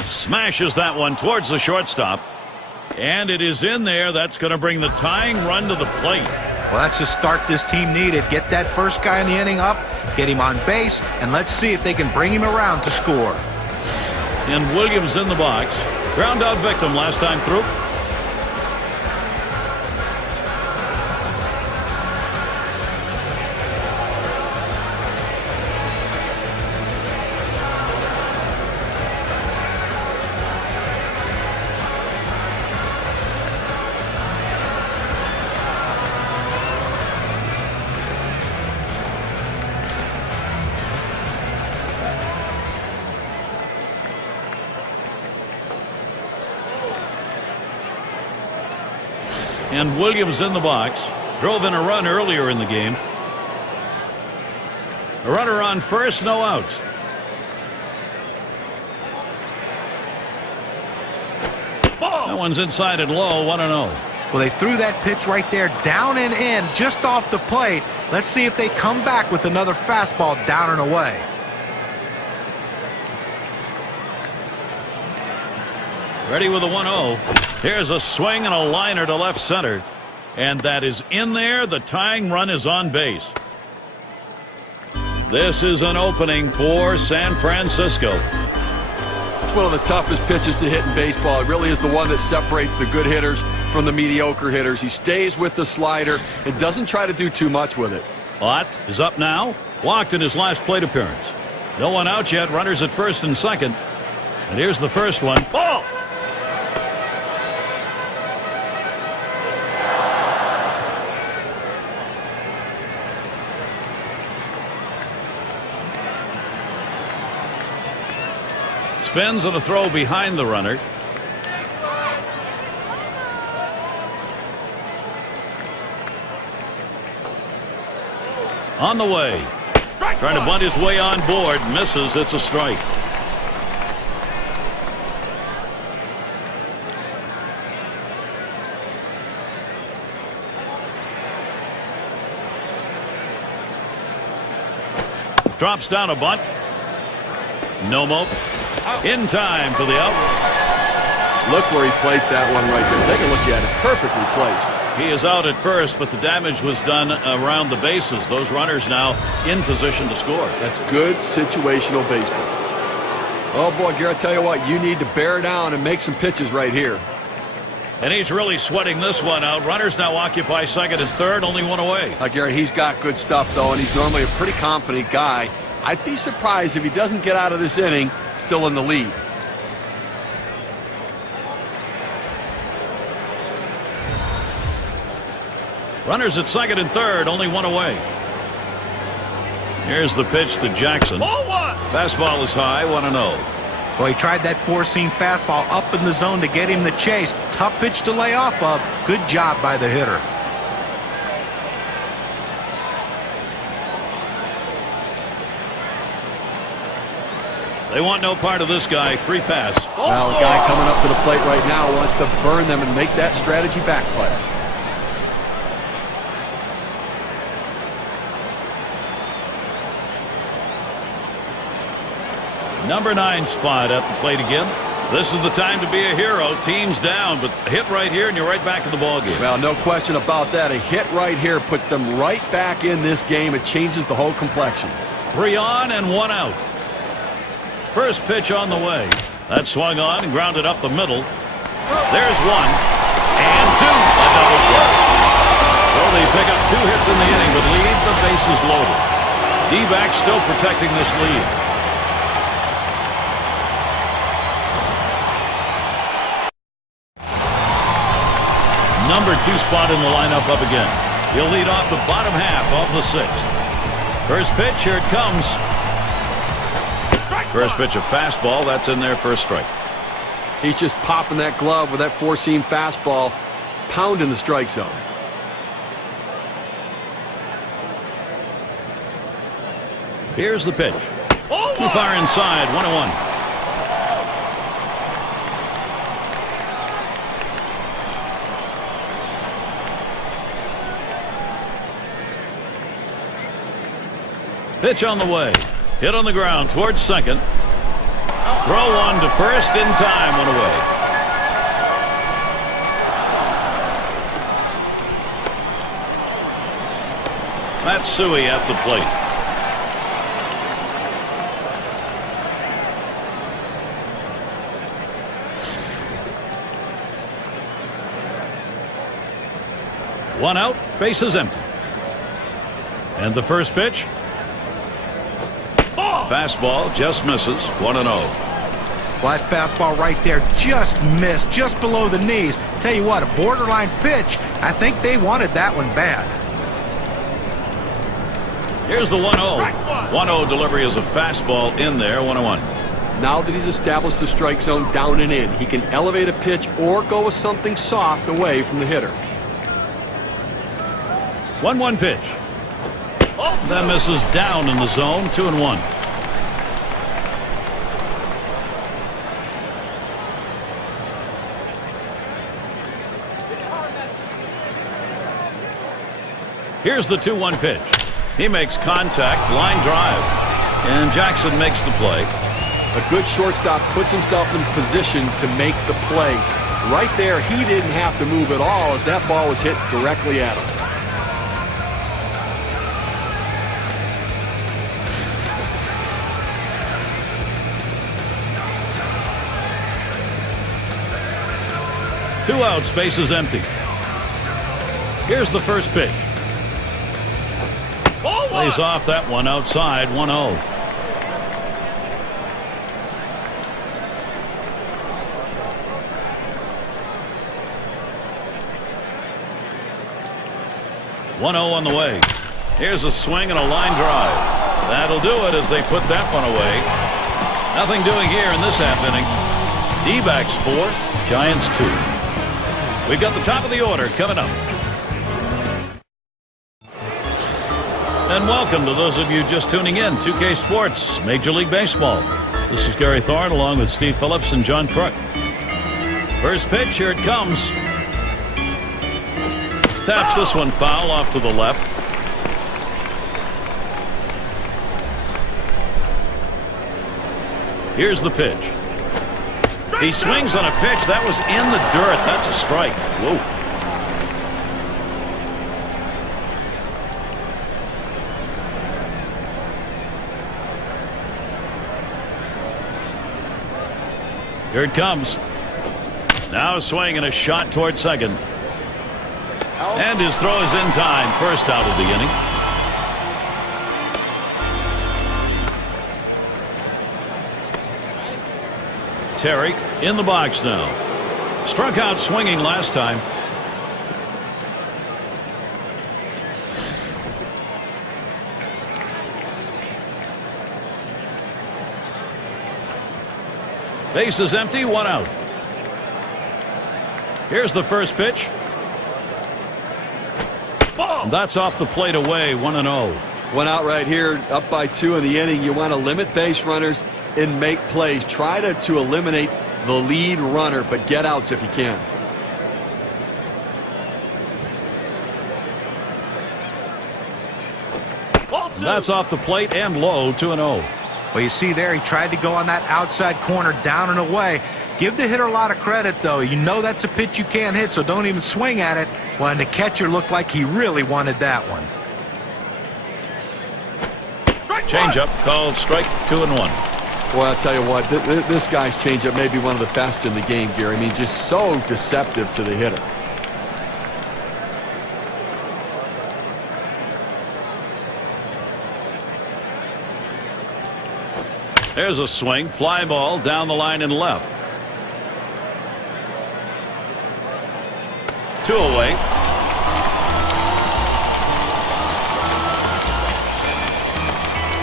Smashes that one towards the shortstop. And it is in there. That's going to bring the tying run to the plate. Well, that's the start this team needed. Get that first guy in the inning up, get him on base, and let's see if they can bring him around to score. And Williams in the box. Ground out victim last time through. And Williams in the box. Drove in a run earlier in the game. A runner on first, no outs. That one's inside and low, 1-0. Well, they threw that pitch right there down and in, just off the plate. Let's see if they come back with another fastball down and away. Ready with a 1-0. Here's a swing and a liner to left center. And that is in there. The tying run is on base. This is an opening for San Francisco. It's one of the toughest pitches to hit in baseball. It really is the one that separates the good hitters from the mediocre hitters. He stays with the slider and doesn't try to do too much with it. Ott is up now. Walked in his last plate appearance. No one out yet. Runners at first and second. And here's the first one. Ball! Spins on a throw behind the runner. On the way. Trying to bunt his way on board. Misses. It's a strike. Drops down a bunt. No mope. In time for the out. Look where he placed that one right there. Take a look at it. Perfectly placed. He is out at first, but the damage was done around the bases. Those runners now in position to score. That's good situational baseball. Oh, boy, Garrett, tell you what, you need to bear down and make some pitches right here. And he's really sweating this one out. Runners now occupy second and third, only one away. Garrett, he's got good stuff, though, and he's normally a pretty confident guy. I'd be surprised if he doesn't get out of this inning still in the lead. Runners at second and third, only one away. Here's the pitch to Jackson. Fastball is high, 1-0. Well, he tried that four-seam fastball up in the zone to get him the chase. Tough pitch to lay off of. Good job by the hitter. They want no part of this guy. Free pass. Well, the guy coming up to the plate right now wants to burn them and make that strategy backfire. Number 9 spot at the plate again. This is the time to be a hero. Team's down, but a hit right here and you're right back in the ballgame. Well, no question about that. A hit right here puts them right back in this game. It changes the whole complexion. 3 on and 1 out. First pitch on the way. That swung on and grounded up the middle. There's 1 and 2. A double play. So they pick up 2 hits in the inning, but leave the bases loaded. D-backs still protecting this lead. Number 2 spot in the lineup up again. He'll lead off the bottom half of the 6th. First pitch, here it comes. First pitch, a fastball. That's in there for a strike. He's just popping that glove with that four-seam fastball, pounding the strike zone. Here's the pitch. Too far inside, 1-1. Pitch on the way. Hit on the ground towards second. Throw one to first in time, 1 away. Matsui at the plate. One out, bases empty. And the first pitch. Fastball just misses, 1-0. Well, that fastball right there just missed, just below the knees. Tell you what, a borderline pitch. I think they wanted that one bad. Here's the 1-0. 1-0 delivery is a fastball in there, 1-1. Now that he's established the strike zone down and in, he can elevate a pitch or go with something soft away from the hitter. 1-1 pitch. That misses down in the zone, 2-1. Here's the 2-1 pitch. He makes contact, line drive, and Jackson makes the play. A good shortstop puts himself in position to make the play. Right there, he didn't have to move at all as that ball was hit directly at him. Two outs, bases empty. Here's the first pitch. Plays off that one outside, 1-0. On the way. Here's a swing and a line drive. That'll do it as they put that one away. Nothing doing here in this half inning. D-backs 4, Giants 2. We've got the top of the order coming up. And welcome to those of you just tuning in. 2K Sports, Major League Baseball. This is Gary Thorne along with Steve Phillips and John Crook. First pitch, here it comes. Taps this one foul off to the left. Here's the pitch. He swings on a pitch that was in the dirt. That's a strike. Whoa. Here it comes. Now a swing and a shot toward second. And his throw is in time. First out of the inning. Terry in the box now. Struck out swinging last time. Base is empty, one out. Here's the first pitch. That's off the plate away, 1-0. One out right here, up by 2 in the inning. You want to limit base runners and make plays. Try to eliminate the lead runner, but get outs if you can. That's off the plate and low, 2-0. Well, you see there, he tried to go on that outside corner, down and away. Give the hitter a lot of credit, though. You know that's a pitch you can't hit, so don't even swing at it. Well, and the catcher looked like he really wanted that one. Changeup called strike, 2-1. Boy, I'll tell you what, this guy's changeup may be one of the best in the game, Gary. I mean, just so deceptive to the hitter. There's a swing, fly ball down the line and left. 2 away.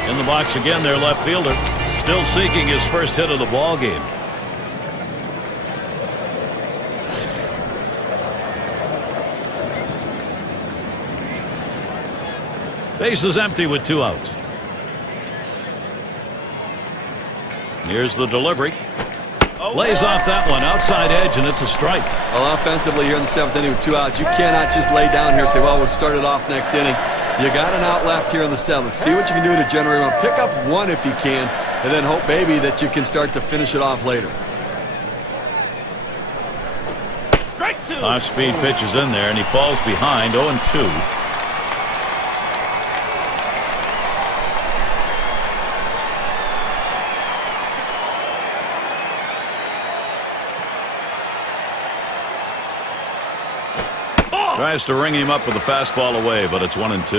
In the box again, their left fielder, still seeking his first hit of the ball game. Base is empty with 2 outs. Here's the delivery. Lays off that one outside edge, and it's a strike. Well, offensively here in the 7th inning with 2 outs, you cannot just lay down here and say, well, we'll start it off next inning. You got an out left here in the 7th. See what you can do to generate one. Pick up 1 if you can, and then hope maybe that you can start to finish it off later. Off-speed pitch is in there, and he falls behind 0-2. Tries to ring him up with a fastball away, but it's 1-2.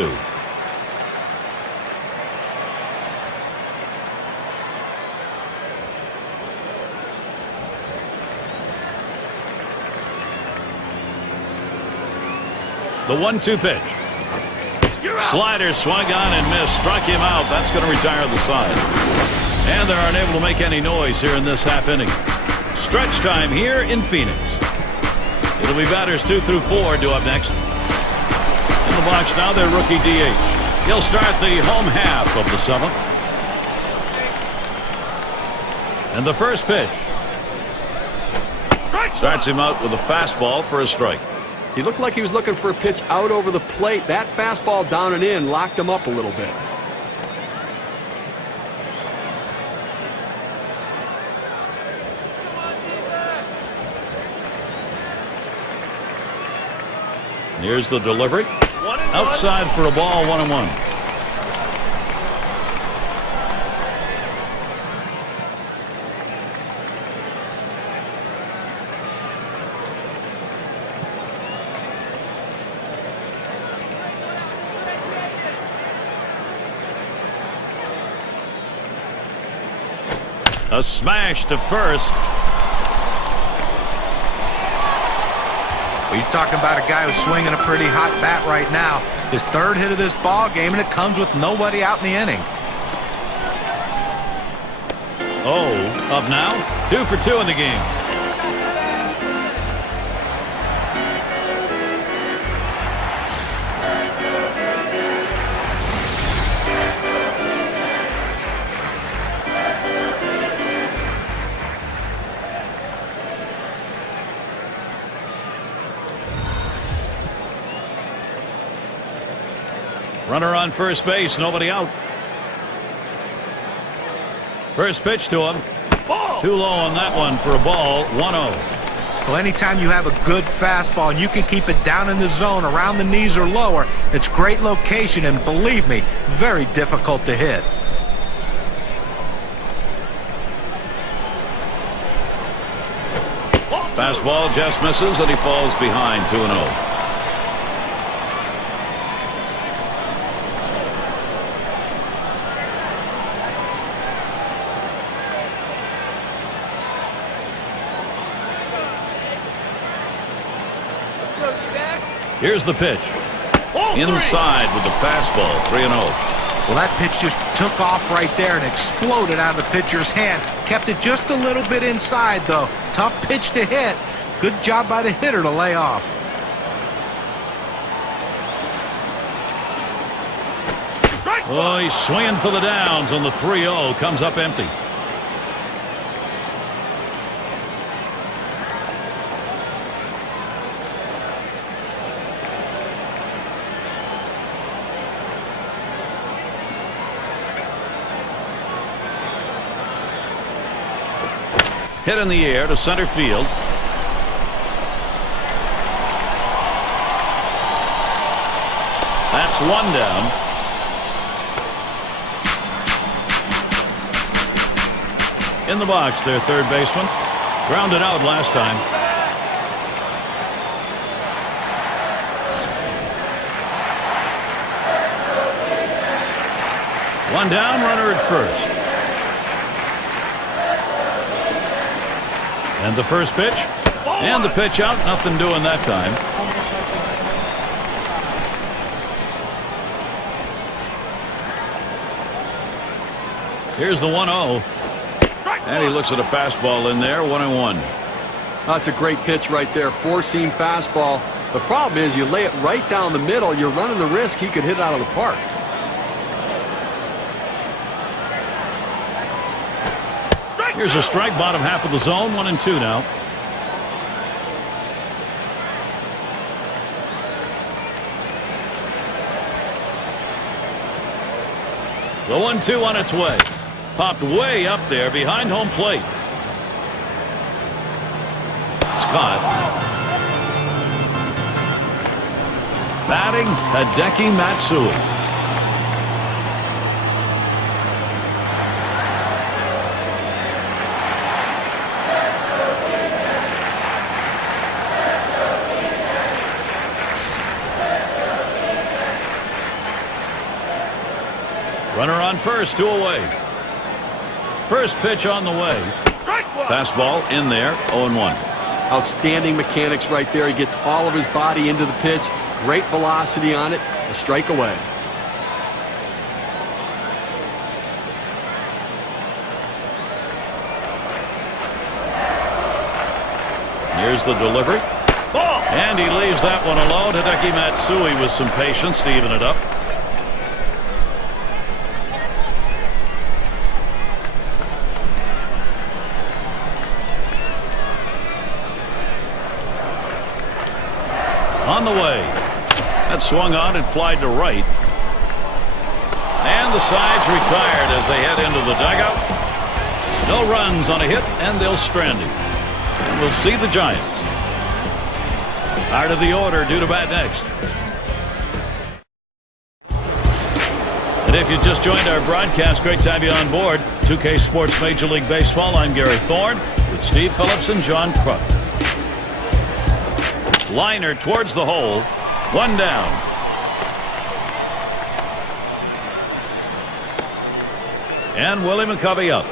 The 1-2 pitch. Slider swung on and missed. Struck him out. That's going to retire the side. And they're unable to make any noise here in this half inning. Stretch time here in Phoenix. It'll be batters 2 through 4 due up next. In the box now, their rookie DH. He'll start the home half of the 7th. And the first pitch. Starts him out with a fastball for a strike. He looked like he was looking for a pitch out over the plate. That fastball down and in locked him up a little bit. Here's the delivery. Outside for a ball, 1-1. A smash to first. Well, you're talking about a guy who's swinging a pretty hot bat right now. His 3rd hit of this ball game, and it comes with nobody out in the inning. Oh, up now. 2 for 2 in the game. Runner on first base, nobody out. First pitch to him. Too low on that one for a ball. 1-0. Well, anytime you have a good fastball and you can keep it down in the zone around the knees or lower, it's great location and, believe me, very difficult to hit. Fastball just misses and he falls behind. 2-0. Here's the pitch. Inside with the fastball. 3-0. Well, that pitch just took off right there and exploded out of the pitcher's hand. Kept it just a little bit inside, though. Tough pitch to hit. Good job by the hitter to lay off. Oh, he's swinging for the downs on the 3-0. Comes up empty. Hit in the air to center field. That's one down. In the box, their third baseman. Grounded out last time. One down, runner at first. And the first pitch. And the pitch out. Nothing doing that time. Here's the 1-0. And he looks at a fastball in there. 1-1. That's a great pitch right there. Four-seam fastball. The problem is you lay it right down the middle, you're running the risk he could hit it out of the park. Here's a strike, bottom half of the zone. 1-2 now. The 1-2 on its way. Popped way up there behind home plate. It's caught. Batting, Hideki Matsui. Runner on first, 2 away. First pitch on the way. Fastball in there, 0-1. Outstanding mechanics right there. He gets all of his body into the pitch. Great velocity on it. A strike away. Here's the delivery. And he leaves that one alone. Hideki Matsui with some patience to even it up. On the way. That swung on and flied to right. And the sides retired as they head into the dugout. No runs on a hit, and they'll strand him. And we'll see the Giants. Out of the order due to bat next. And if you just joined our broadcast, great to have you on board. 2K Sports Major League Baseball. I'm Gary Thorne with Steve Phillips and John Kruk. Liner towards the hole. One down. And Willie McCovey up.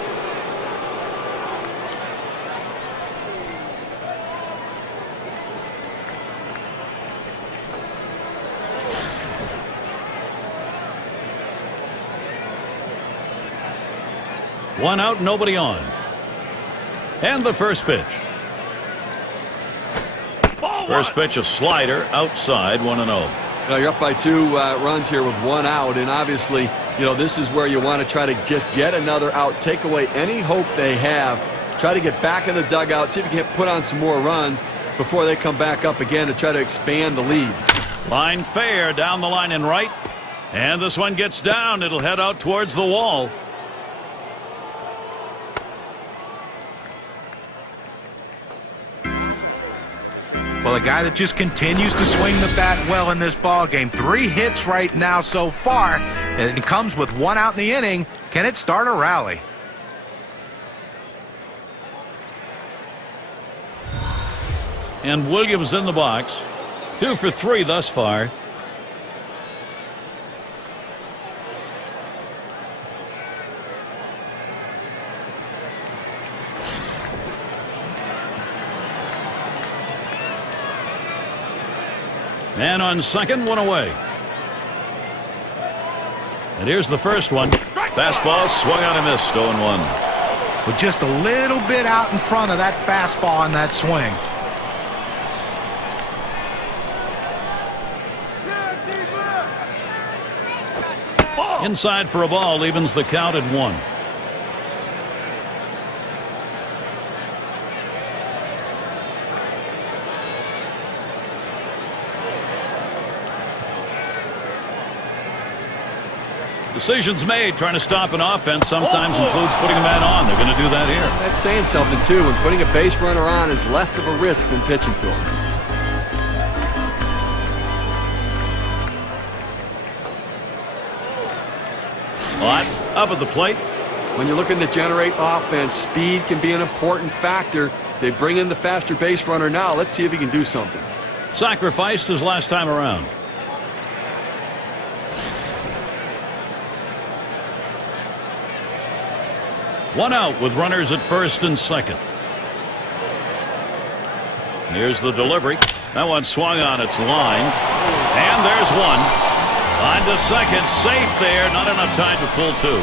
One out, nobody on. And the first pitch. First pitch, a slider outside, 1-0. Now you're up by 2 runs here with 1 out, and obviously, you know, this is where you want to try to just get another out, take away any hope they have, try to get back in the dugout, see if you can put on some more runs before they come back up again to try to expand the lead. Line fair down the line and right, and this one gets down. It'll head out towards the wall. Well, a guy that just continues to swing the bat well in this ball game. 3 hits right now so far, and it comes with 1 out in the inning. Can it start a rally? And Williams in the box. 2 for 3 thus far. Man on second, 1 away. And here's the first one. Fastball swung on and missed, 0-1. With just a little bit out in front of that fastball on that swing. Inside for a ball, evens the count at 1. Decisions made. Trying to stop an offense sometimes includes putting a man on. They're going to do that here. That's saying something, too. When putting a base runner on is less of a risk than pitching to him. Ott up at the plate. When you're looking to generate offense, speed can be an important factor. They bring in the faster base runner now. Let's see if he can do something. Sacrificed his last time around. One out with runners at first and second. Here's the delivery. That one swung on its line. And there's one. On to second. Safe there. Not enough time to pull 2.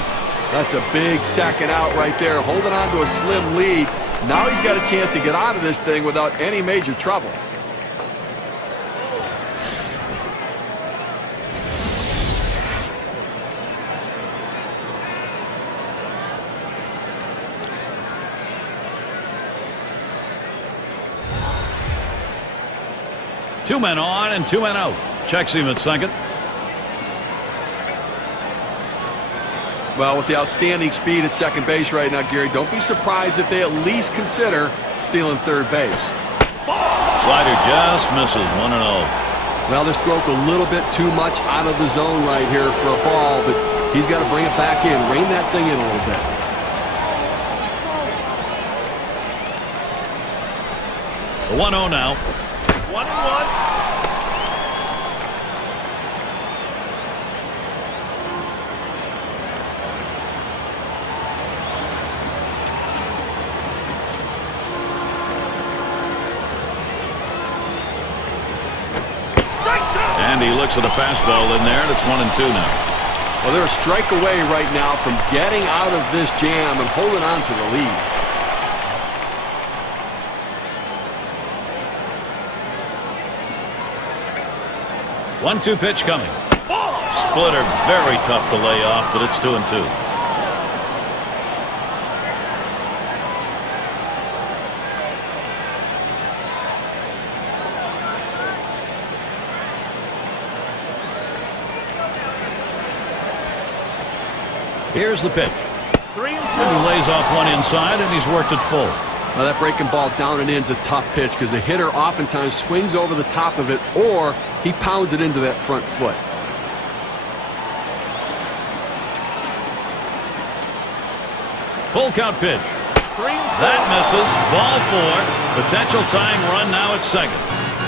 That's a big second out right there. Holding on to a slim lead. Now he's got a chance to get out of this thing without any major trouble. Two men on and 2 men out. Checks him at second. Well, with the outstanding speed at second base right now, Gary, don't be surprised if they at least consider stealing third base. Slider just misses. 1-0. Well, this broke a little bit too much out of the zone right here for a ball, but he's got to bring it back in, rein that thing in a little bit. The 1-0 now. 1-1. And he looks at a fastball in there, and it's 1-2 now. Well, they're a strike away right now from getting out of this jam and holding on to the lead. One-two pitch coming. Splitter very tough to lay off, but it's 2-2. Here's the pitch. 3-2. And he lays off one inside, and he's worked it full. Now that breaking ball down and in's a tough pitch because the hitter oftentimes swings over the top of it or he pounds it into that front foot. Full count pitch. That misses. Ball 4. Potential tying run now at second.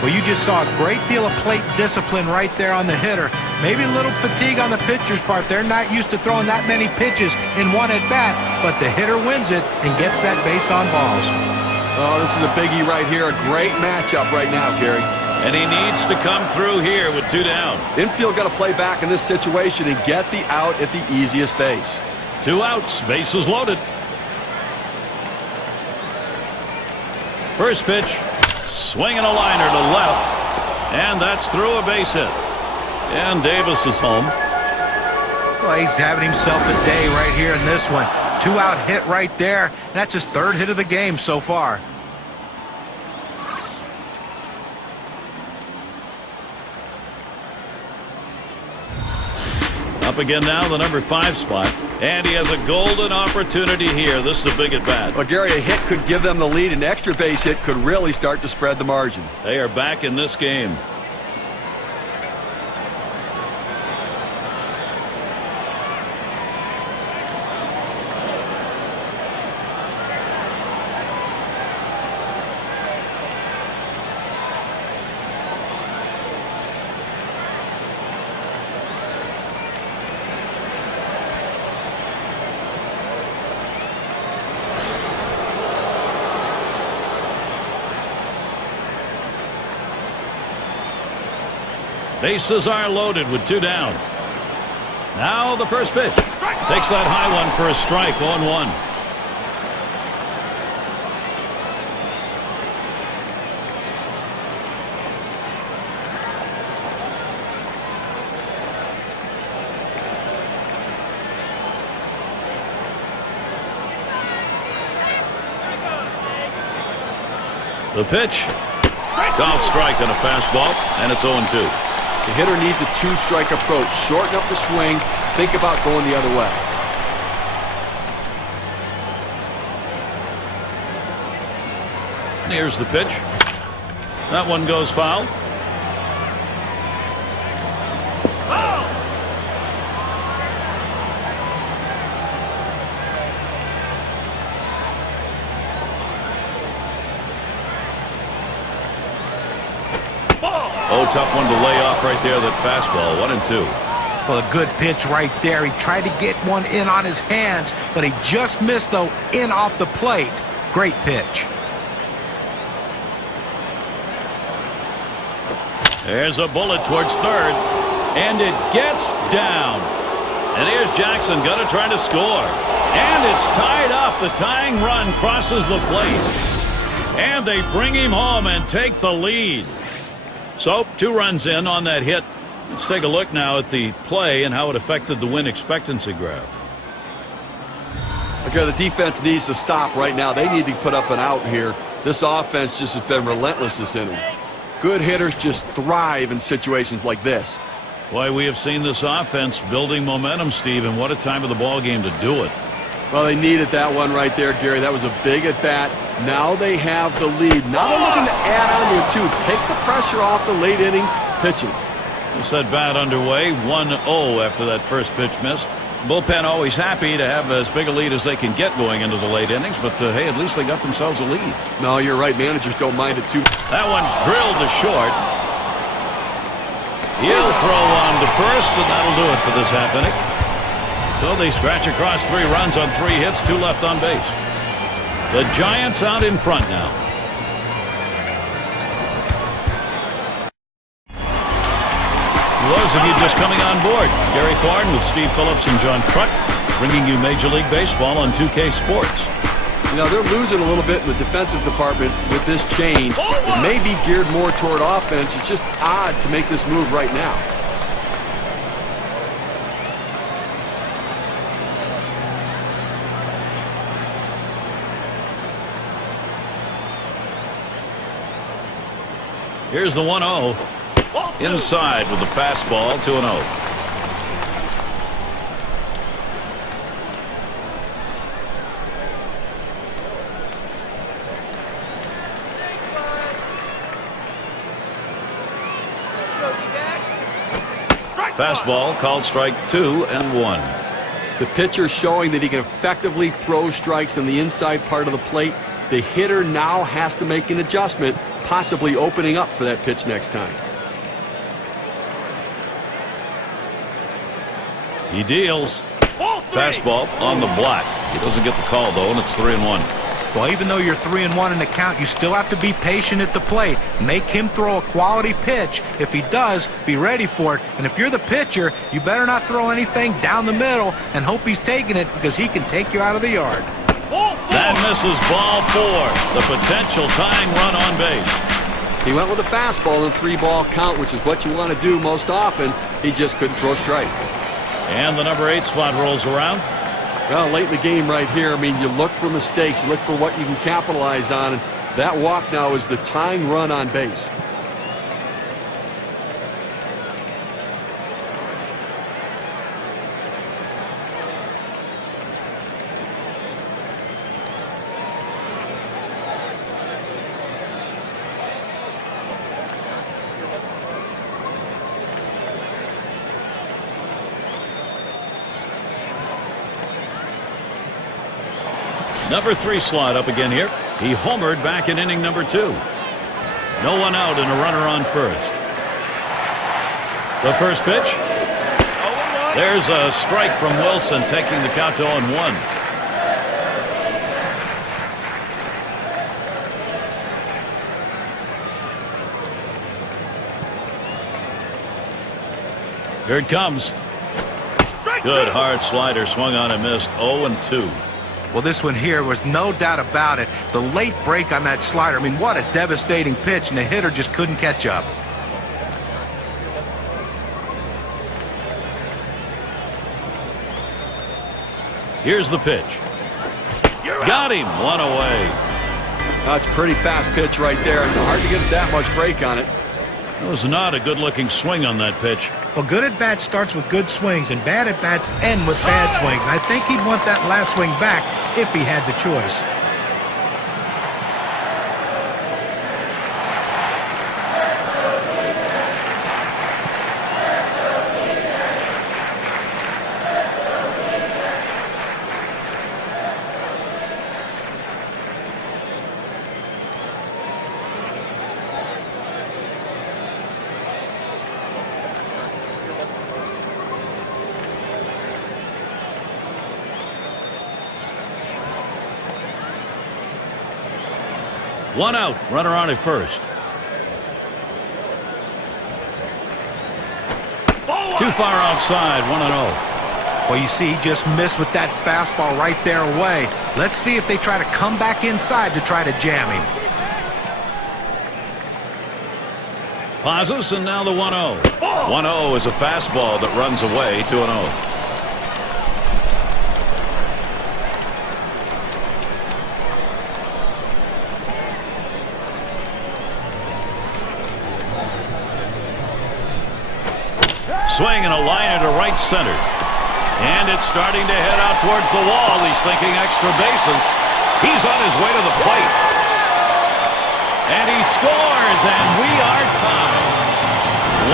Well, you just saw a great deal of plate discipline right there on the hitter. Maybe a little fatigue on the pitcher's part. They're not used to throwing that many pitches in one at bat, but the hitter wins it and gets that base on balls. Oh, this is a biggie right here. A great matchup right now, Gary. And he needs to come through here with 2 down. Infield got to play back in this situation and get the out at the easiest base. 2 outs. Bases loaded. First pitch. Swinging a liner to left. And that's through a base hit. And Davis is home. Well, he's having himself a day right here in this one. 2-out hit right there. That's his 3rd hit of the game so far. Up again now, the number 5 spot. And he has a golden opportunity here. This is a big at-bat. Well, Gary, a hit could give them the lead. An extra base hit could really start to spread the margin. They are back in this game. Bases are loaded with 2 down. Now the first pitch. Takes that high one for a strike. 0-1. The pitch. Called strike on a fastball, and it's 0-2. The hitter needs a 2-strike approach. Shorten up the swing. Think about going the other way. Here's the pitch. That one goes foul. Oh, tough one to lay off right there, that fastball. 1-2. Well, a good pitch right there. He tried to get one in on his hands, but he just missed, though, in off the plate. Great pitch. There's a bullet towards third, and it gets down. And here's Jackson, gonna try to score. And it's tied up. The tying run crosses the plate. And they bring him home and take the lead. So 2 runs in on that hit. Let's take a look now at the play and how it affected the win expectancy graph. Okay, the defense needs to stop right now. They need to put up an out here. This offense just has been relentless this inning. Good hitters just thrive in situations like this. Boy, we have seen this offense building momentum, Steve, and what a time of the ball game to do it. Well, they needed that one right there, Gary. That was a big at-bat. Now they have the lead. Now they're looking to add on here, too. Take the pressure off the late inning pitching. This at-bat underway, 1-0 after that first pitch missed. Bullpen always happy to have as big a lead as they can get going into the late innings, but hey, at least they got themselves a lead. No, you're right. Managers don't mind it, too. That one's drilled to short. He'll throw on to first, and that'll do it for this half inning. So they scratch across 3 runs on 3 hits, 2 left on base. The Giants out in front now. For those of you just coming on board, Gary Thorne with Steve Phillips and John Kruk bringing you Major League Baseball on 2K Sports. You know, they're losing a little bit in the defensive department with this change. It may be geared more toward offense. It's just odd to make this move right now. Here's the 1-0. Inside with the fastball, 2-0. Fastball called strike 2 and 1. The pitcher showing that he can effectively throw strikes on the inside part of the plate. The hitter now has to make an adjustment, possibly opening up for that pitch next time. He deals. Fastball on the block. He doesn't get the call, though, and it's 3-1. Well, even though you're 3-1 in the count, you still have to be patient at the plate. Make him throw a quality pitch. If he does, be ready for it. And if you're the pitcher, you better not throw anything down the middle and hope he's taking it, because he can take you out of the yard. That misses, ball 4. The potential tying run on base. He went with a fastball in a 3-ball count, which is what you want to do most often. He just couldn't throw strike. And the number 8 spot rolls around. Well, late in the game right here, I mean, you look for mistakes. You look for what you can capitalize on. And that walk now is the tying run on base. Number 3 slot up again here. He homered back in inning number 2. No one out and a runner on first. The first pitch. There's a strike from Wilson, taking the count to 0-1. Here it comes. Good hard slider, swung on and missed. 0-2. Well, this one here was no doubt about it. The late break on that slider. I mean, what a devastating pitch, and the hitter just couldn't catch up. Here's the pitch. Got him. One away. That's a pretty fast pitch right there. It's hard to get that much break on it. It was not a good-looking swing on that pitch. Well, good at-bat starts with good swings, and bad at-bats end with bad swings. And I think he'd want that last swing back if he had the choice. One out, runner on at first. Too far outside, 1-0. Well, you see, he just missed with that fastball right there away. Let's see if they try to come back inside to try to jam him. Pauses, and now the 1-0. 1-0 is a fastball that runs away, 2-0. Swing and a liner to right center. And it's starting to head out towards the wall. He's thinking extra bases. He's on his way to the plate. And he scores, and we are tied.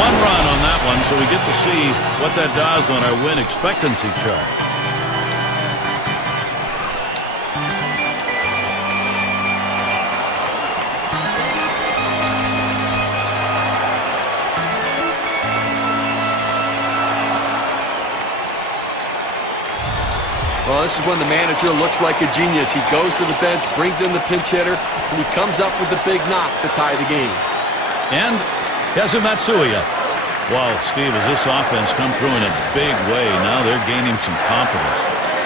1 run on that one, so we get to see what that does on our win expectancy chart. Well, this is when the manager looks like a genius. He goes to the bench, brings in the pinch hitter, and he comes up with the big knock to tie the game. And Matsui up. Wow, Steve, as this offense come through in a big way, now they're gaining some confidence.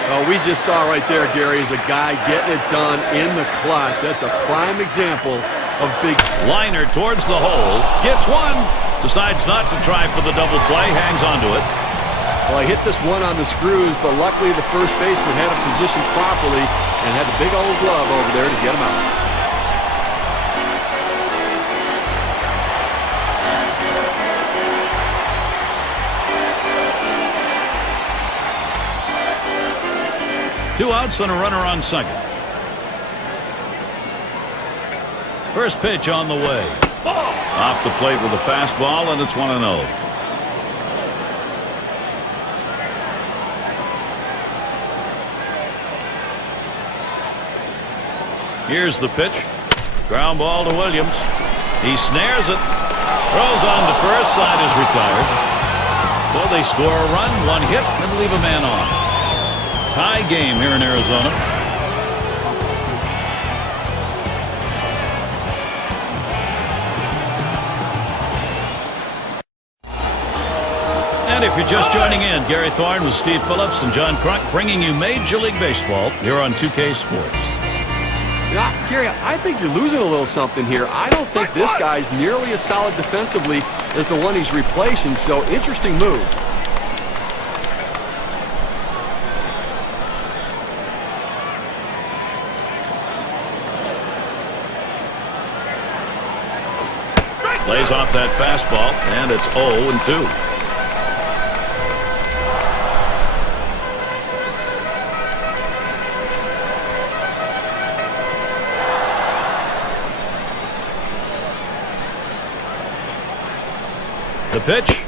Well, we just saw right there, Gary, is a guy getting it done in the clutch. That's a prime example of big. Liner towards the hole. Gets one. Decides not to try for the double play. Hangs onto it. Well, he hit this one on the screws, but luckily the first baseman had him positioned properly and had the big old glove over there to get him out. Two outs and a runner on second. First pitch on the way. Off the plate with a fastball, and it's 1-0. Here's the pitch. Ground ball to Williams. He snares it. Throws on to first. Side is retired. So they score a run, one hit, and leave a man on. Tie game here in Arizona. And if you're just joining in, Gary Thorne with Steve Phillips and John Crunk bringing you Major League Baseball here on 2K Sports. Gary, I think you're losing a little something here. I don't think this guy's nearly as solid defensively as the one he's replacing, so interesting move. Lays off that fastball, and it's 0-2. The pitch.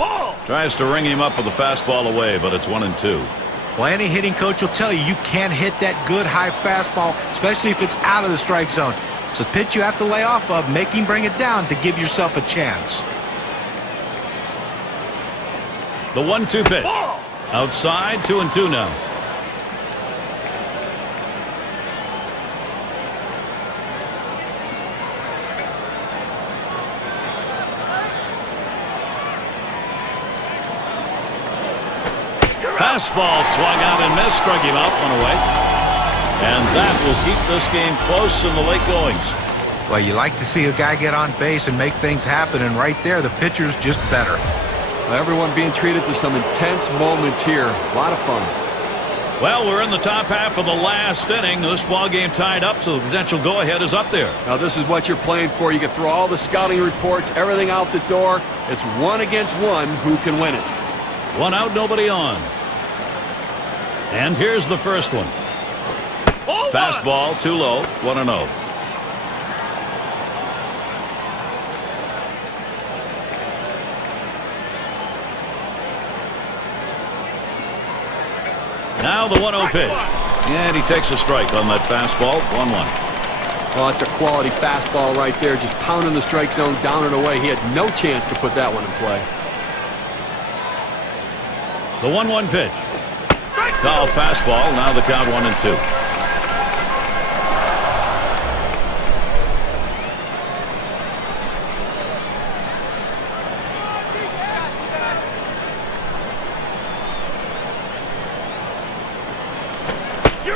Tries to ring him up with a fastball away, but it's 1-2. Well, any hitting coach will tell you can't hit that good high fastball, especially if it's out of the strike zone. It's a pitch you have to lay off of, make him bring it down to give yourself a chance. The 1-2 pitch. Outside, 2-2 now. Fastball swung out and missed, struck him out, one away. And that will keep this game close in the late goings. Well, you like to see a guy get on base and make things happen, and right there, the pitcher's just better. Everyone being treated to some intense moments here. A lot of fun. Well, we're in the top half of the last inning. This ball game tied up, so the potential go-ahead is up there. Now, this is what you're playing for. You can throw all the scouting reports, everything out the door. It's 1 against 1. Who can win it? 1 out, nobody on. And here's the first one. Fastball, too low, 1-0. Now the 1-0 pitch. And he takes a strike on that fastball, 1-1. Well, it's a quality fastball right there, just pounding the strike zone down and away. He had no chance to put that one in play. The 1-1 pitch. Foul fastball, now the count 1-2.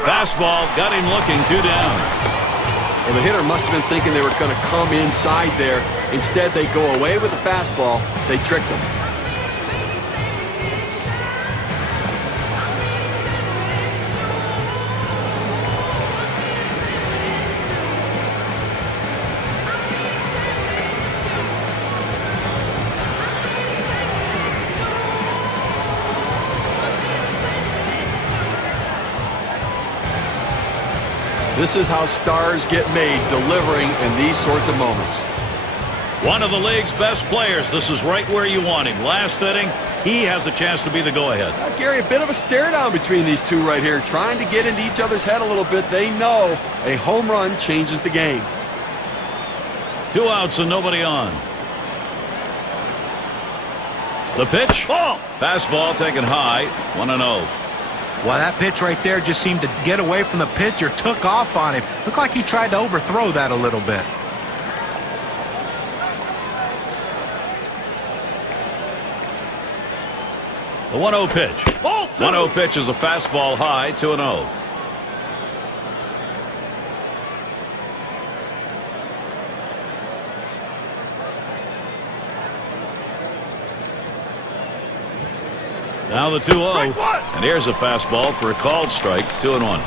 Fastball got him looking, 2 down. Well, the hitter must have been thinking they were going to come inside there. Instead, they go away with the fastball. They tricked him. This is how stars get made, delivering in these sorts of moments. One of the league's best players. This is right where you want him. Last inning, he has a chance to be the go-ahead. Gary, a bit of a stare down between these two right here, trying to get into each other's head a little bit. They know a home run changes the game. 2 outs and nobody on. The pitch. Ball. Fastball taken high, 1-0. Well, that pitch right there just seemed to get away from the pitcher, took off on him. Looked like he tried to overthrow that a little bit. The 1-0 pitch. 1-0 pitch is a fastball high, 2-0. Now the 2-0. And here's a fastball for a called strike, 2-1.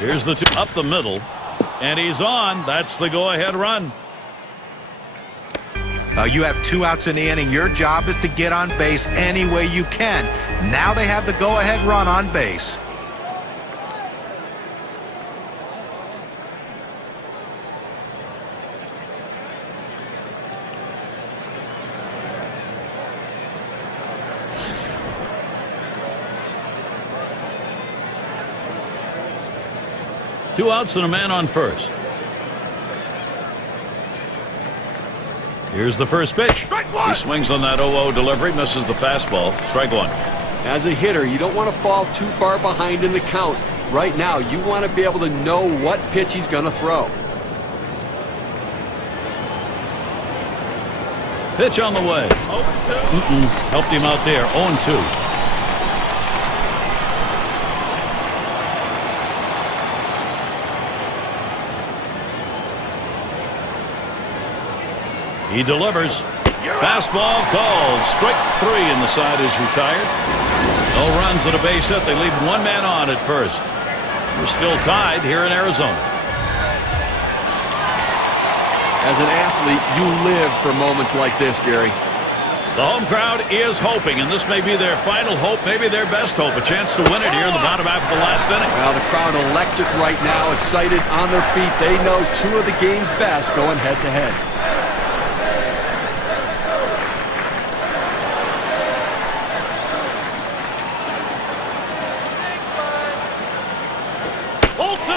Here's the 2 up the middle, and he's on. That's the go-ahead run. You have 2 outs in the inning. Your job is to get on base any way you can. Now they have the go-ahead run on base. Two outs and a man on first. Here's the first pitch. He swings on that 0-0 delivery, misses the fastball. Strike one. As a hitter, you don't want to fall too far behind in the count. Right now, you want to be able to know what pitch he's going to throw. Pitch on the way. Helped him out there. 0-2. He delivers. Fastball called. Strike three, and the side is retired. No runs at a base hit. They leave one man on at first. We're still tied here in Arizona. As an athlete, you live for moments like this, Gary. The home crowd is hoping, and this may be their final hope, maybe their best hope, a chance to win it here in the bottom half of the last inning. Well, the crowd electric right now, excited on their feet. They know two of the game's best going head-to-head.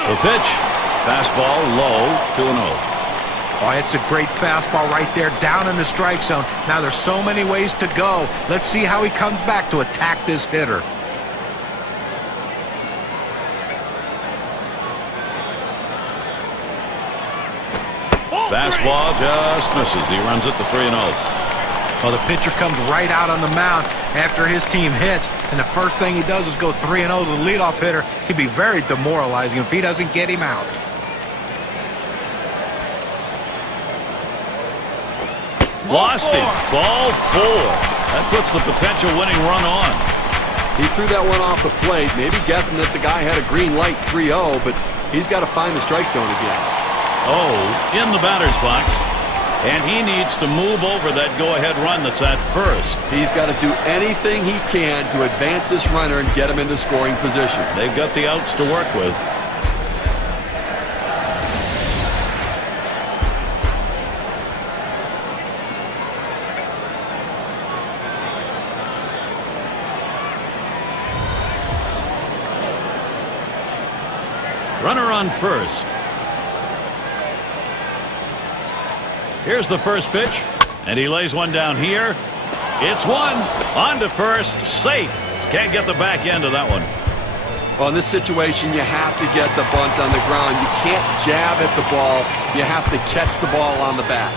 The pitch, fastball low, 2-0. Oh, it's a great fastball right there, down in the strike zone. Now there's so many ways to go. Let's see how he comes back to attack this hitter. Fastball just misses. He runs it to 3-0. Well, the pitcher comes right out on the mound after his team hits, and the first thing he does is go 3-0 to the leadoff hitter. It could be very demoralizing if he doesn't get him out. Lost him. Ball 4. That puts the potential winning run on. He threw that one off the plate, maybe guessing that the guy had a green light 3-0, but he's got to find the strike zone again. Oh, in the batter's box. And he needs to move over that go-ahead run that's at first. He's got to do anything he can to advance this runner and get him into scoring position. They've got the outs to work with. Runner on first. Here's the first pitch, and he lays one down here. It's one. On to first. Safe. Can't get the back end of that one. Well, in this situation, you have to get the bunt on the ground. You can't jab at the ball. You have to catch the ball on the bat.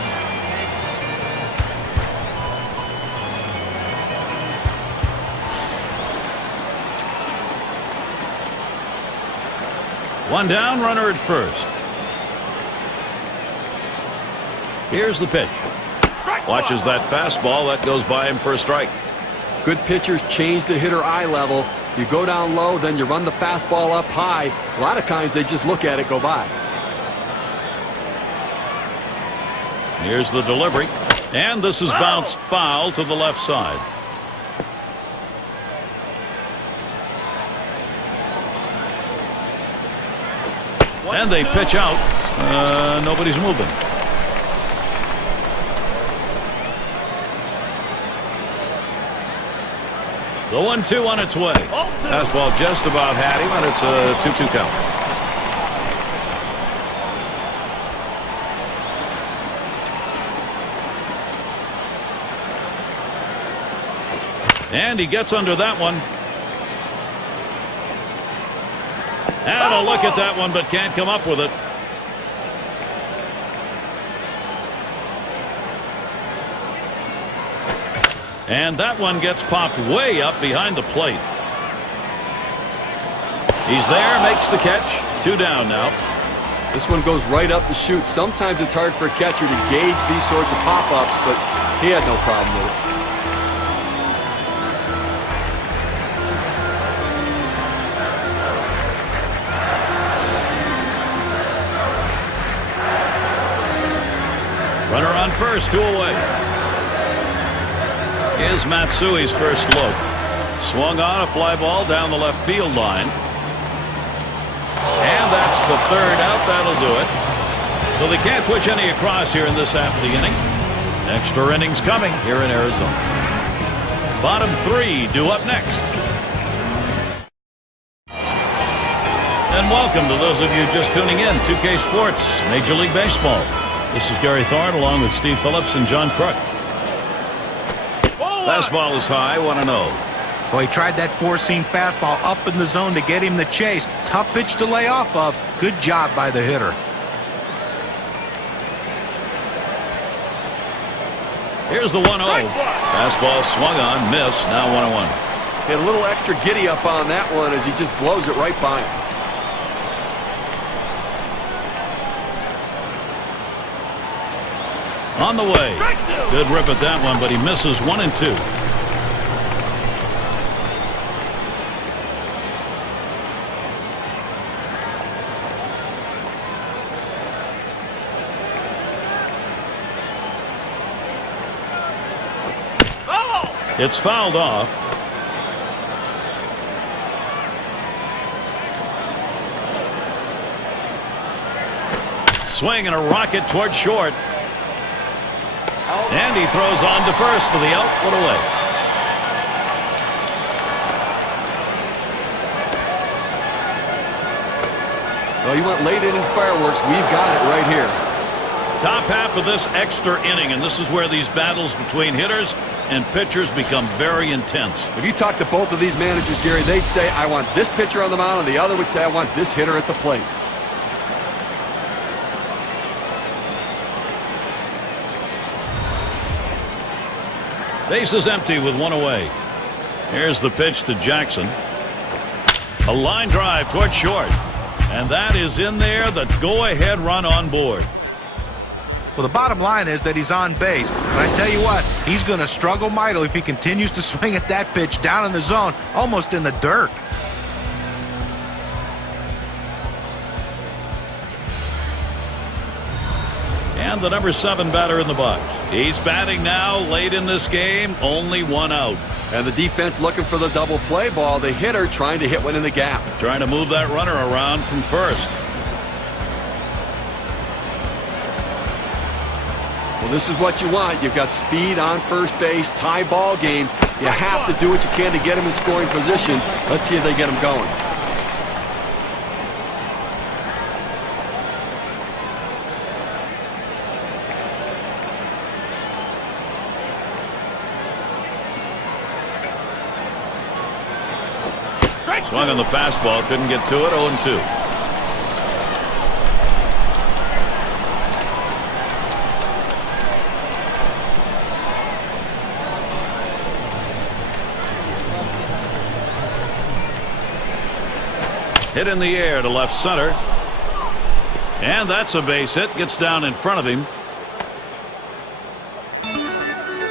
One down, runner at first. Here's the pitch. Watches that fastball. That goes by him for a strike. Good pitchers change the hitter eye level. You go down low, then you run the fastball up high. A lot of times they just look at it go by. Here's the delivery. And this is bounced foul to the left side. And they pitch out. Nobody's moving. The 1-2 on its way. Fastball just about had him, and it's a 2-2 count. And he gets under that one. And a look at that one, but can't come up with it. And that one gets popped way up behind the plate. He's there, makes the catch. 2 down now. This one goes right up the chute. Sometimes it's hard for a catcher to gauge these sorts of pop-ups, but he had no problem with it. Runner on first, 2 away. Here's Matsui's first look. Swung on a fly ball down the left field line. And that's the 3rd out. That'll do it. So they can't push any across here in this half of the inning. Extra innings coming here in Arizona. Bottom 3 due up next. And welcome to those of you just tuning in. 2K Sports, Major League Baseball. This is Gary Thorne along with Steve Phillips and John Crook. Fastball is high, 1-0. Well, he tried that 4-seam fastball up in the zone to get him the chase. Tough pitch to lay off of. Good job by the hitter. Here's the 1-0. Fastball swung on, missed, now 1-1. He had a little extra giddy up on that one as he just blows it right by him. On the way. Good rip at that one, but he misses 1 and 2. It's fouled off. Swing and a rocket toward short. And he throws on to first for the out. Put away. Well, you went late inning fireworks. We've got it right here. Top half of this extra inning, and this is where these battles between hitters and pitchers become very intense. If you talk to both of these managers, Gary, they'd say, I want this pitcher on the mound, and the other would say, I want this hitter at the plate. Base is empty with one away. Here's the pitch to Jackson. A line drive toward short. And that is in there, the go-ahead run on board. Well, the bottom line is that he's on base. But I tell you what, he's going to struggle mightily if he continues to swing at that pitch down in the zone, almost in the dirt. And the number 7 batter in the box. He's batting now late in this game, only one out. And the defense looking for the double play ball. The hitter trying to hit one in the gap. Trying to move that runner around from first. Well, this is what you want. You've got speed on first base, tie ball game. You have to do what you can to get him in scoring position. Let's see if they get him going. Swung on the fastball, couldn't get to it, 0-2. Hit in the air to left center. And that's a base hit, gets down in front of him.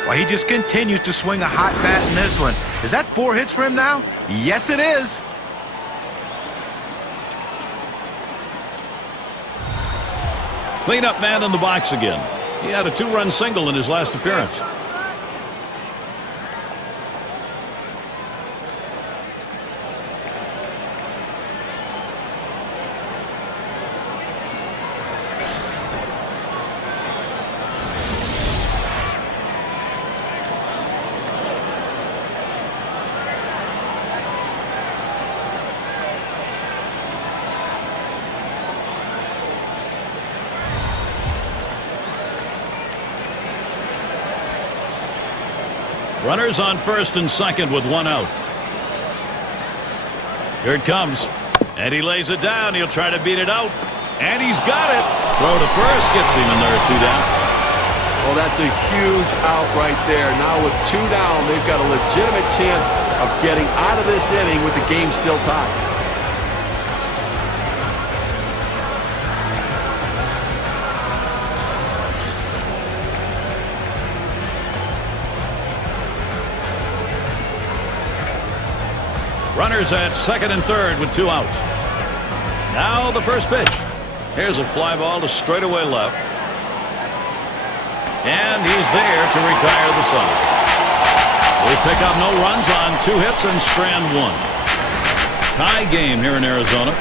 Well, he just continues to swing a hot bat in this one. Is that 4 hits for him now? Yes, it is. Cleanup man in the box again. He had a 2-run single in his last appearance. Runners on first and second with one out. Here it comes. And he lays it down. He'll try to beat it out. And he's got it. Throw to first gets him, and there are 2 down. Well, that's a huge out right there. Now with 2 down, they've got a legitimate chance of getting out of this inning with the game still tied. Runners at second and third with 2 outs. Now the first pitch. Here's a fly ball to straightaway left. And he's there to retire the side. They pick up no runs on 2 hits and strand 1. Tie game here in Arizona.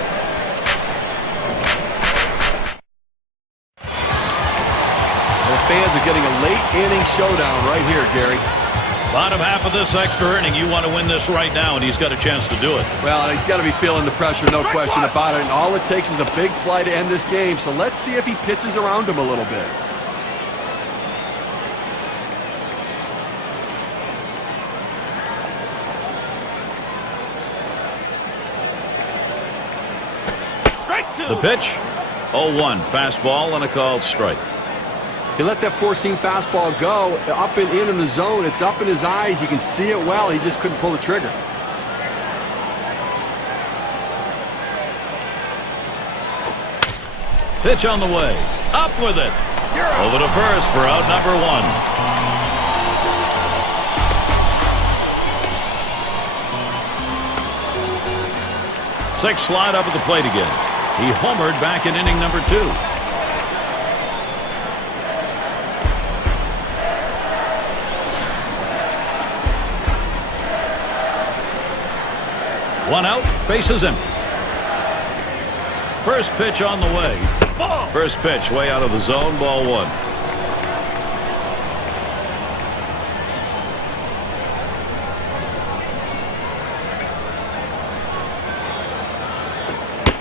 The fans are getting a late inning showdown right here, Gary. Bottom half of this extra inning, you want to win this right now, and he's got a chance to do it. Well, he's got to be feeling the pressure, no question about it. And all it takes is a big fly to end this game. So let's see if he pitches around him a little bit. The pitch, 0-1, fastball and a called strike. He let that four-seam fastball go up and in the zone. It's up in his eyes. You can see it well. He just couldn't pull the trigger. Pitch on the way. Up with it. Over to first for out number 1. 6 slide up at the plate again. He homered back in inning number 2. One out, bases empty. First pitch on the way. First pitch way out of the zone, ball one.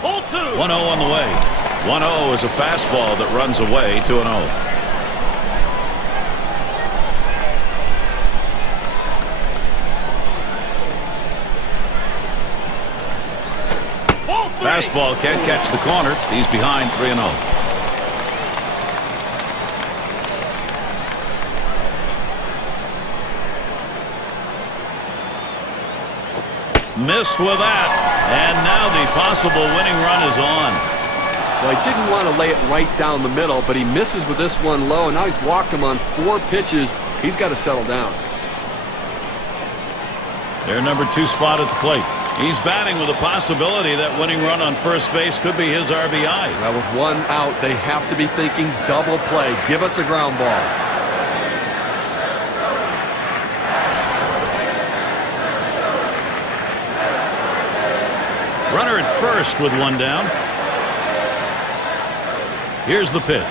Ball 2. 1-0 on the way. 1-0 is a fastball that runs away, 2-0. Fastball can't catch the corner. He's behind 3-0. Missed with that. And now the possible winning run is on. Well, he didn't want to lay it right down the middle, but he misses with this one low. And now he's walked him on 4 pitches. He's got to settle down. Their number 2 spot at the plate. He's batting with a possibility that winning run on first base could be his RBI. Well, with 1 out, they have to be thinking double play. Give us a ground ball. Runner at first with 1 down. Here's the pitch.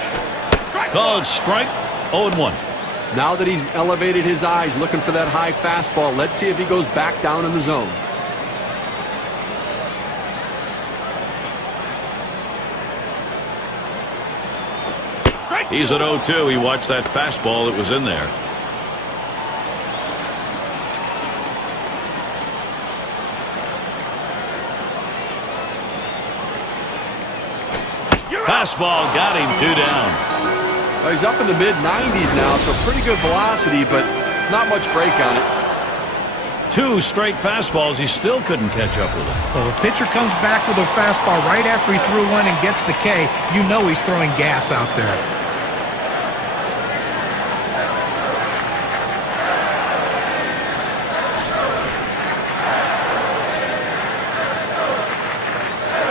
Called strike, 0-1. Now that he's elevated his eyes looking for that high fastball, let's see if he goes back down in the zone. He's at 0-2. He watched that fastball that was in there. Fastball got him, 2 down. Well, he's up in the mid-90s now, so pretty good velocity, but not much break on it. 2 straight fastballs. He still couldn't catch up with it. Well, the pitcher comes back with a fastball right after he threw one and gets the K. You know he's throwing gas out there.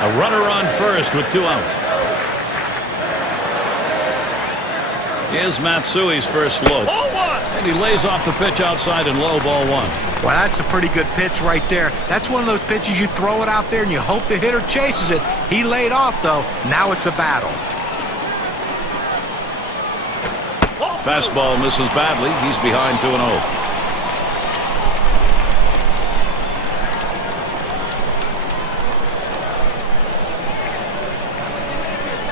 A runner on first with 2 outs. Here's Matsui's first low. And he lays off the pitch outside and low, ball 1. Well, that's a pretty good pitch right there. That's one of those pitches you throw it out there and you hope the hitter chases it. He laid off, though. Now it's a battle. Fastball misses badly. He's behind 2-0.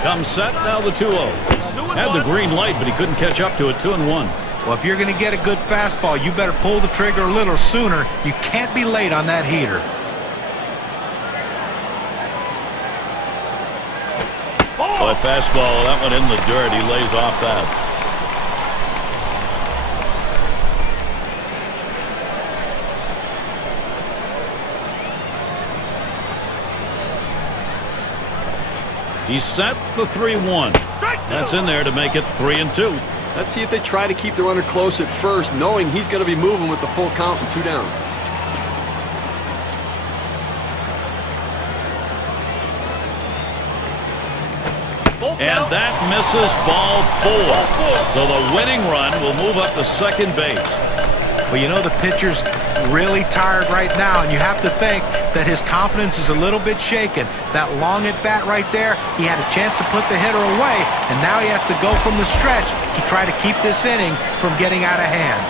Comes set, now the 2-0. Had the green light, but he couldn't catch up to it. 2-1. Well, if you're going to get a good fastball, you better pull the trigger a little sooner. You can't be late on that heater. Boy, fastball, that one in the dirt. He lays off that. He's set the 3-1. That's in there to make it 3-2. Let's see if they try to keep the runner close at first, knowing he's going to be moving with the full count and 2 down. And that misses, ball 4. So the winning run will move up to second base. Well, you know the pitcher's really tired right now, and you have to think that his confidence is a little bit shaken. That long at bat right there, he had a chance to put the hitter away, and now he has to go from the stretch to try to keep this inning from getting out of hand.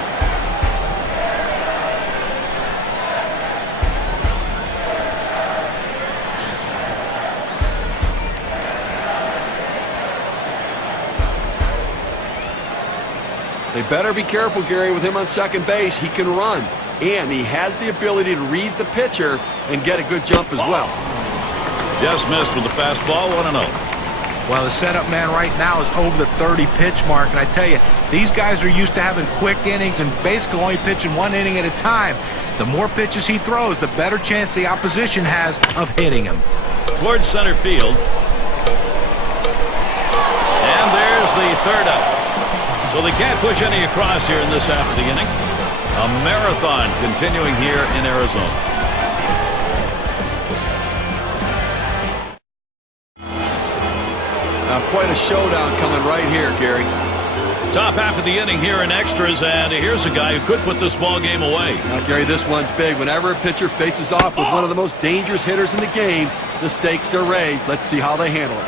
They better be careful, Gary, with him on second base. He can run, and he has the ability to read the pitcher and get a good jump as well. Just missed with the fastball, 1-0. Well, the setup man right now is over the 30-pitch mark, and I tell you, these guys are used to having quick innings and basically only pitching 1 inning at a time. The more pitches he throws, the better chance the opposition has of hitting him. Towards center field. And there's the 3rd out. So they can't push any across here in this half of the inning. A marathon continuing here in Arizona. Now quite a showdown coming right here, Gary. Top half of the inning here in extras, and here's a guy who could put this ball game away. Now, Gary, this one's big. Whenever a pitcher faces off with one of the most dangerous hitters in the game, the stakes are raised. Let's see how they handle it.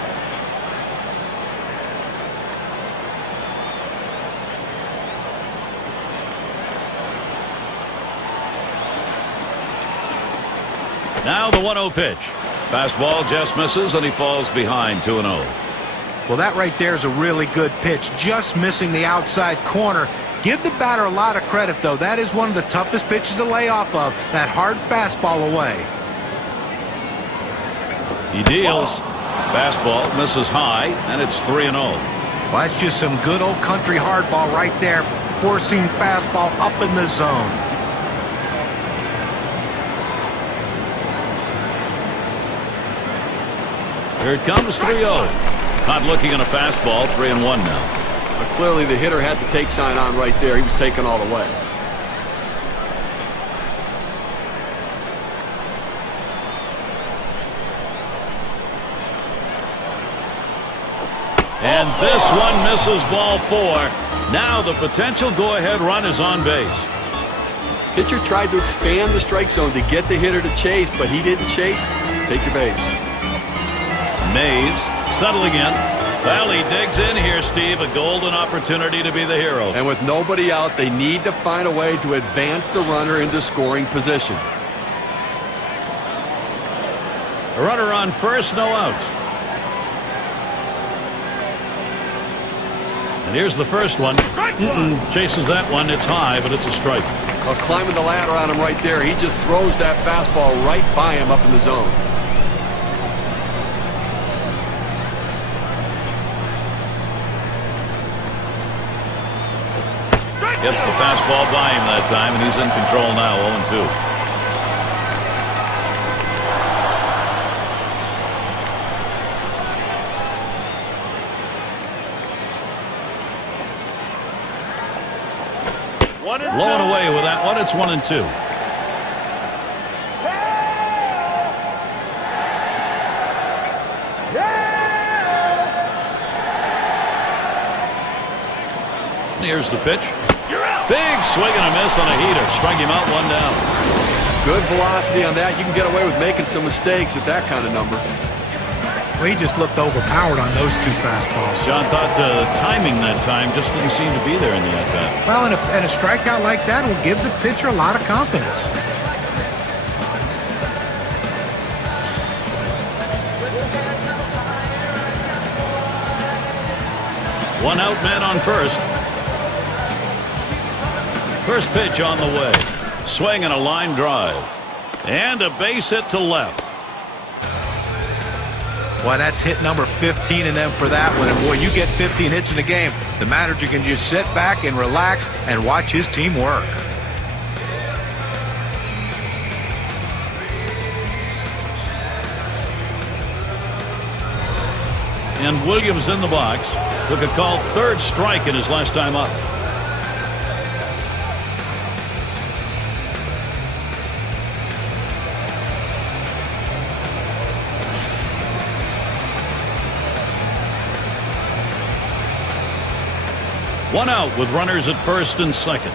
Now the 1-0 pitch. Fastball just misses, and he falls behind 2-0. Well, that right there is a really good pitch, just missing the outside corner. Give the batter a lot of credit, though. That is one of the toughest pitches to lay off of, that hard fastball away. He deals. Fastball misses high, and it's 3-0. Well, that's just some good old country hardball right there, forcing fastball up in the zone. Here it comes, 3-0. Not looking at a fastball, 3-1 now. But clearly the hitter had the take sign on right there. He was taken all the way. And this one misses ball 4. Now the potential go-ahead run is on base. Pitcher tried to expand the strike zone to get the hitter to chase, but he didn't chase. Take your base. Mays settling in. Well, he digs in here, Steve. A golden opportunity to be the hero. And with nobody out, they need to find a way to advance the runner into scoring position. A runner on first, no outs. And here's the first one. Chases that one. It's high, but it's a strike. Well, climbing the ladder on him right there. He just throws that fastball right by him up in the zone. Gets the fastball by him that time, and he's in control now, 0-2. Blowing away with that one. It's 1-2. Here's the pitch. Big swing and a miss on a heater. Strike him out, 1 down. Good velocity on that. You can get away with making some mistakes at that kind of number. Well, he just looked overpowered on those 2 fastballs. John thought timing that time just didn't seem to be there in the at-bat. Well, and a strikeout like that will give the pitcher a lot of confidence. One out, man on first. First pitch on the way. Swing and a line drive. And a base hit to left. Well, that's hit number 15 in them for that one. And boy, you get 15 hits in a game, the manager can just sit back and relax and watch his team work. And Williams in the box. Took a called third strike in his last time up. One out with runners at first and second.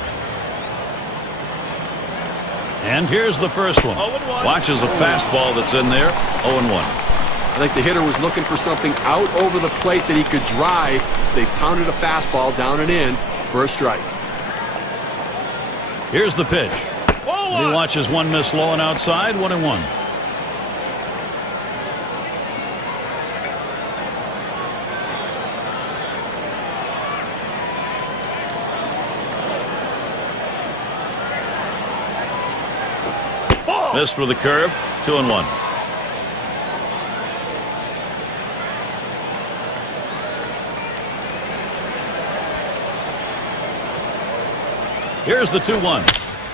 And here's the first one. Watches a fastball that's in there. 0-1. I think the hitter was looking for something out over the plate that he could drive. They pounded a fastball down and in for a strike. Here's the pitch. He watches one miss low and outside. 1-1. Missed with a curve. 2-1. Here's the 2-1.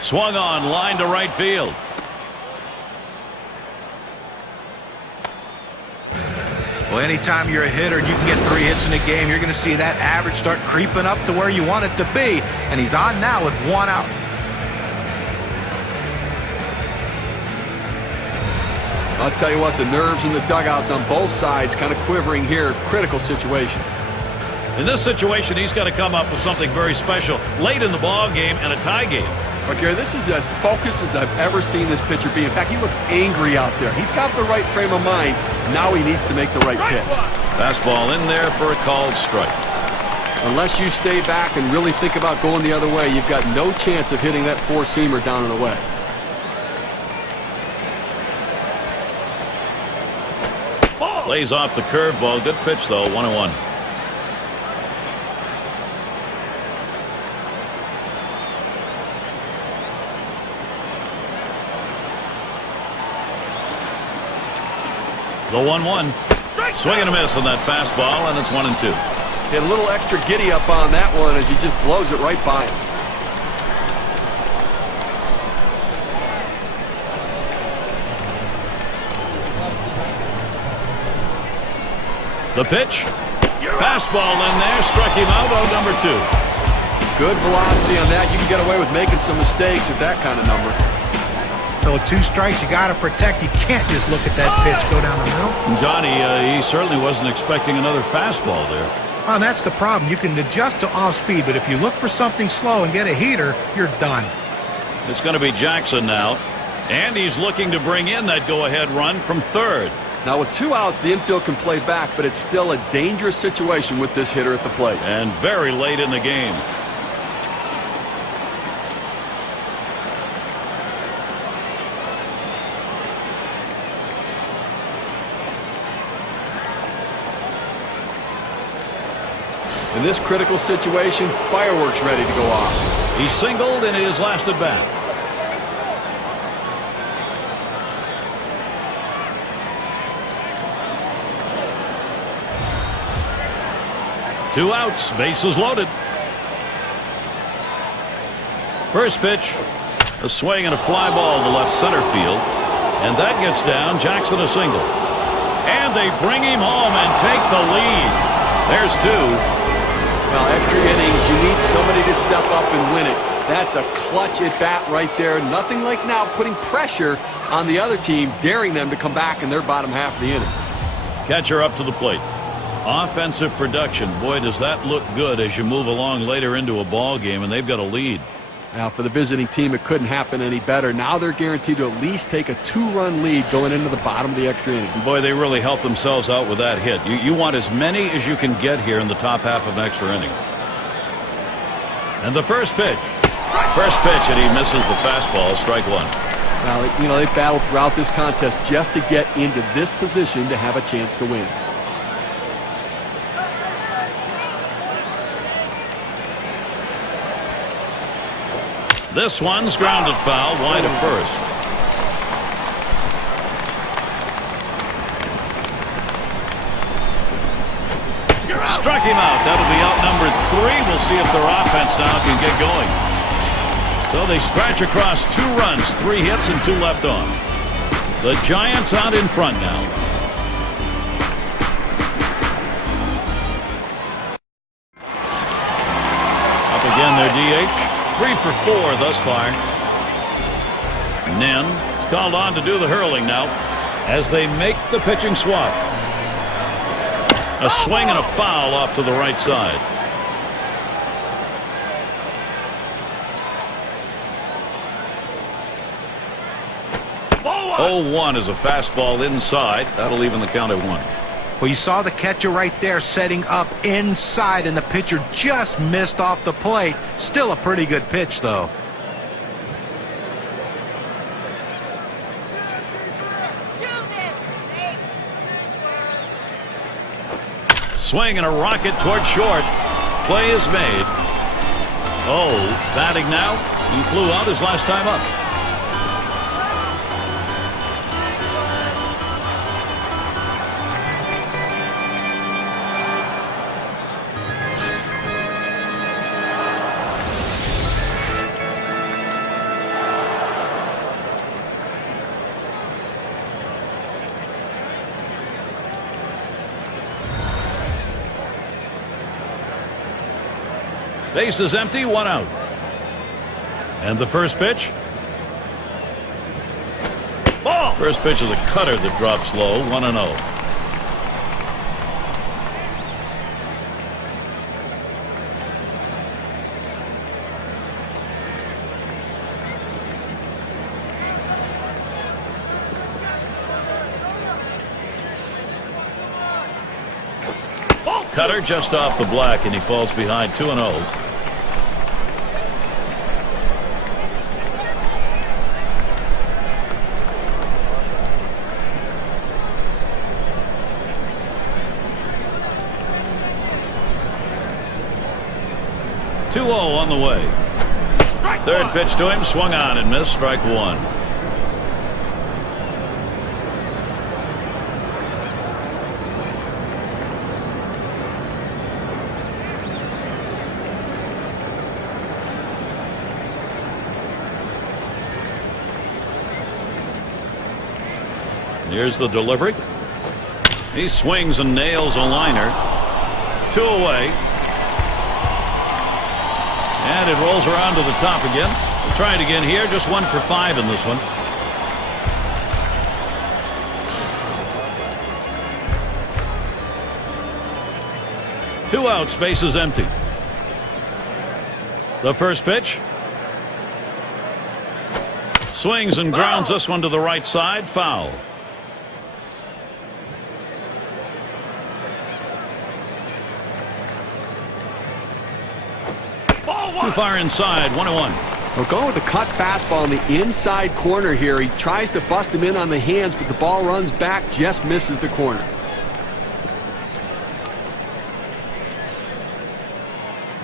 Swung on, line to right field. Well, anytime you're a hitter and you can get 3 hits in a game, you're going to see that average start creeping up to where you want it to be. And he's on now with 1 out. I'll tell you what, the nerves in the dugouts on both sides kind of quivering here. Critical situation. In this situation, he's got to come up with something very special late in the ball game and a tie game. But Gary, this is as focused as I've ever seen this pitcher be. In fact, he looks angry out there. He's got the right frame of mind. Now he needs to make the right pitch. Fastball in there for a called strike. Unless you stay back and really think about going the other way, you've got no chance of hitting that four-seamer down and away. Lays off the curveball. Good pitch, though. 1-1. The 1-1. Swing and a miss on that fastball, and it's 1-2. Get a little extra giddy up on that one as he just blows it right by him. The pitch. Fastball in there. Struck him out on number 2. Good velocity on that. You can get away with making some mistakes at that kind of number. So with 2 strikes, you got to protect. You can't just look at that pitch go down the middle. Johnny, he certainly wasn't expecting another fastball there. Well, and that's the problem. You can adjust to off speed, but if you look for something slow and get a heater, you're done. It's going to be Jackson now. And he's looking to bring in that go-ahead run from third. Now with 2 outs, the infield can play back, but it's still a dangerous situation with this hitter at the plate. And very late in the game. In this critical situation, fireworks ready to go off. He singled in his last at bat. Two outs, bases loaded. First pitch, a swing and a fly ball to left center field. And that gets down. Jackson a single. And they bring him home and take the lead. There's 2. Well, extra innings, you need somebody to step up and win it. That's a clutch at bat right there. Nothing like now putting pressure on the other team, daring them to come back in their bottom half of the inning. Catcher up to the plate. Offensive production. Boy, does that look good as you move along later into a ball game, and they've got a lead. Now, for the visiting team, it couldn't happen any better. Now they're guaranteed to at least take a 2-run lead going into the bottom of the extra inning. Boy, they really helped themselves out with that hit. You want as many as you can get here in the top half of an extra inning. And the first pitch. First pitch, and he misses the fastball. Strike 1. Now, you know, they battled throughout this contest just to get into this position to have a chance to win. This one's grounded foul wide of first. Struck him out. That'll be out number 3. We'll see if their offense now can get going. So they scratch across 2 runs, 3 hits, and 2 left on. The Giants out in front now. Up again their DH. 3 for 4 thus far. Nen called on to do the hurling now as they make the pitching swap. A swing and a foul off to the right side. Oh, 1 is a fastball inside. That'll even the count at 1. Well, you saw the catcher right there setting up inside, and the pitcher just missed off the plate. Still a pretty good pitch, though. Swing and a rocket toward short. Play is made. Oh, batting now. He flew out his last time up. Base is empty, 1 out. And the first pitch. Ball. First pitch is a cutter that drops low, 1-0. cutter just off the black, and he falls behind 2-0. On the way. Third pitch to him, swung on and missed, strike one. Here's the delivery. He swings and nails a liner. 2 away. And it rolls around to the top again. We'll try it again here. Just 1 for 5 in this one. Two outs, bases empty. The first pitch. Swings and grounds this one to the right side. Foul. Too far inside, 1-1. We're going with the cut fastball in the inside corner here. He tries to bust him in on the hands, but the ball runs back, just misses the corner.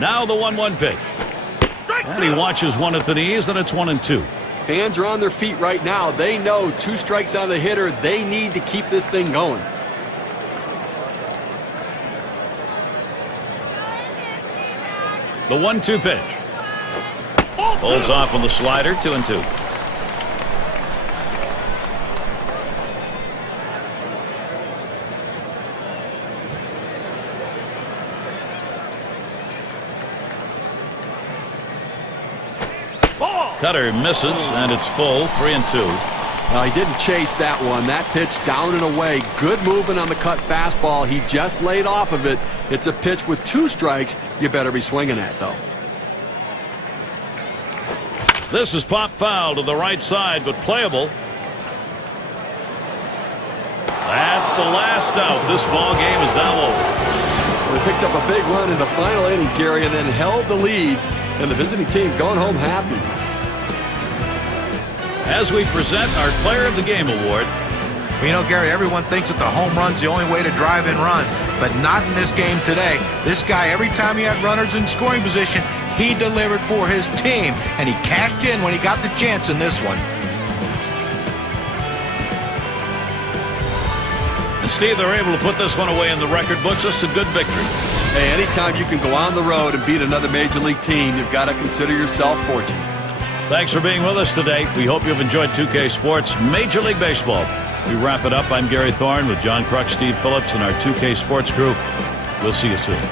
Now the 1-1 pitch. And he watches one at the knees, and it's 1-2. Fans are on their feet right now. They know 2 strikes on the hitter. They need to keep this thing going. The 1-2 pitch. Holds off on the slider, 2-2. Cutter misses, and it's full, 3-2. Well, he didn't chase that one. That pitch down and away. Good movement on the cut fastball. He just laid off of it. It's a pitch with 2 strikes. You better be swinging at, though. This is pop foul to the right side, but playable. That's the last out. This ball game is now over. They picked up a big run in the final inning, Gary, and then held the lead. And the visiting team going home happy. As we present our Player of the Game award. Well, you know, Gary, everyone thinks that the home run's the only way to drive in runs, but not in this game today. This guy, every time he had runners in scoring position, he delivered for his team, and he cashed in when he got the chance in this one. And Steve, they're able to put this one away in the record books. This is a good victory. Hey, anytime you can go on the road and beat another major league team, you've got to consider yourself fortunate. Thanks for being with us today. We hope you've enjoyed 2K Sports Major League Baseball. We wrap it up. I'm Gary Thorne with John Kruk, Steve Phillips, and our 2K Sports crew. We'll see you soon.